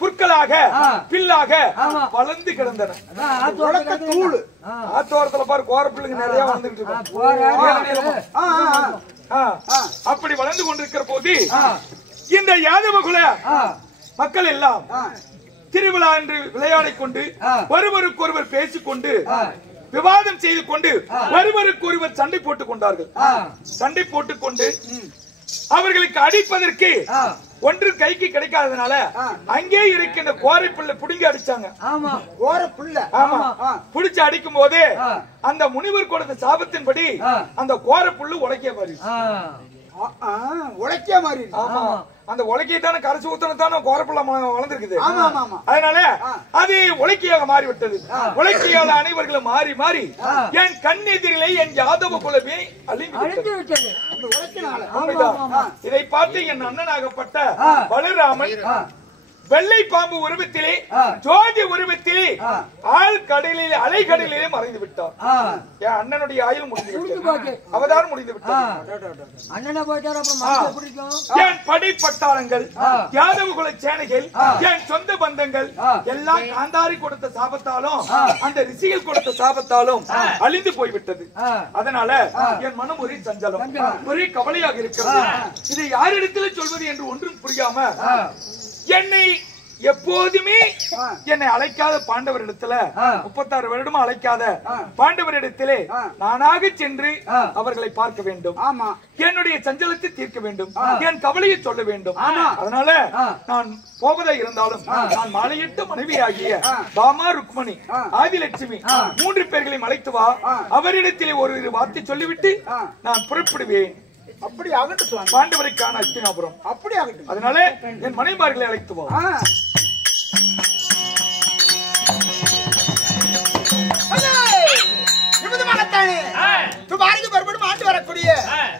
புற்களாக பில்லாக வளர்ந்து கிடந்தன. ஆத்தோரத்துல பாரு கோர பிள்ளைங்க நிறைய வந்துகிட்டு இருக்கும். அப்படி வளர்ந்து கொண்டிருக்கிற போது இந்த யாதவ குல மக்கள் எல்லாம் திருவிழா என்று விளையாடிக் கொண்டு ஒருவருக்கு ஒருவர் பேசிக்கொண்டு விவாதம் செய்து கொண்டு ஒருவருக்கு ஒருவர் சண்டை போட்டுக் கொண்டார்கள். சண்டை போட்டுக் கொண்டு அவர்களுக்கு அடிப்பதற்கு ஒன்று கைக்கு கிடைக்காததுனால அங்கே இருக்கின்ற கோரை புல்ல புடுங்கி அடிச்சாங்க. புடிச்சு அடிக்கும் போது அந்த முனிவர் கொடுத்த சாபத்தின்படி அந்த கோரை புல்லு உடைக்க மாறி அந்த உலக்கையை தானே கரைச்சு ஊத்தனத்தான கோரப்புள்ள வளர்ந்துருக்குது. அதனால அது உலக்கையாக மாறிவிட்டது. உலக்கையால் அனைவர்களும் மாறி மாறி என் கண் எதிரிலே என் யாதவ குலமே அழிந்து விட்டது. இதை பார்த்து என் அண்ணனாகப்பட்ட பலராமன் வெள்ளை பாம்பு உருவத்திலே ஜோதி உருவத்திலே ஆழ்கடலில் அலைக்கடலிலே மறைந்து விட்டார். என் அண்ணனுடைய ஆயுள் முடிந்து விட்டது, அவதாரம் முடிந்து விட்டது. அண்ணனை போயிட்டார். அப்புறம் பிடிக்கும் என் படைப்பட்டாளங்கள், யாதவ குல சேனைகள், என் சொந்த பந்தங்கள் எல்லாம் காந்தாரி கொடுத்த சாபத்தாலும் அந்த ரிஷிகள் கொடுத்த சாபத்தாலும் அழிந்து போய்விட்டது. அதனால என் மனம் ஒரே சஞ்சலம், ஒரே கவலையாக இருக்கிறது. இதை யாரிடத்தில் சொல்வது என்று ஒன்றும் புரியாம என்னை எப்போதுமே என்னை அழைக்காத பாண்டவரிடத்துல 36 வருடமா அழைக்காத பாண்டவரிடத்திலே நானாக சென்று அவர்களை பார்க்க வேண்டும். என்னுடைய சஞ்சலத்தை தீர்க்க வேண்டும், என் கவலையை சொல்ல வேண்டும். அதனால நான் போவதா இருந்தாலும் நான் மாலையிட்ட மனைவியாகிய பாமா, ருக்மணி, ஆதிலட்சுமி 3 பேர்களையும் அழைத்து வா. அவரிடத்திலே ஒரு வார்த்தை சொல்லிவிட்டு நான் புறப்படுவேன். அப்படி ஆகட்டும். பாண்டவரைக்கான அஸ்தினாபுரம் அப்படி ஆகட்டும். அதனால என் மனைமார்களை அழைத்து வா. ஆண்டு வரக்கூடிய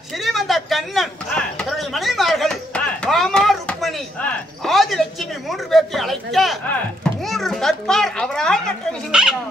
ஸ்ரீமந்த கண்ணன் தன்னுடைய மனைவிமார்கள் பாமா, ருக்மணி, ஆதிலட்சுமி 3 பேர்த்தை அழைக்க 3 தற்பார் அவரால் மற்ற விஷயம்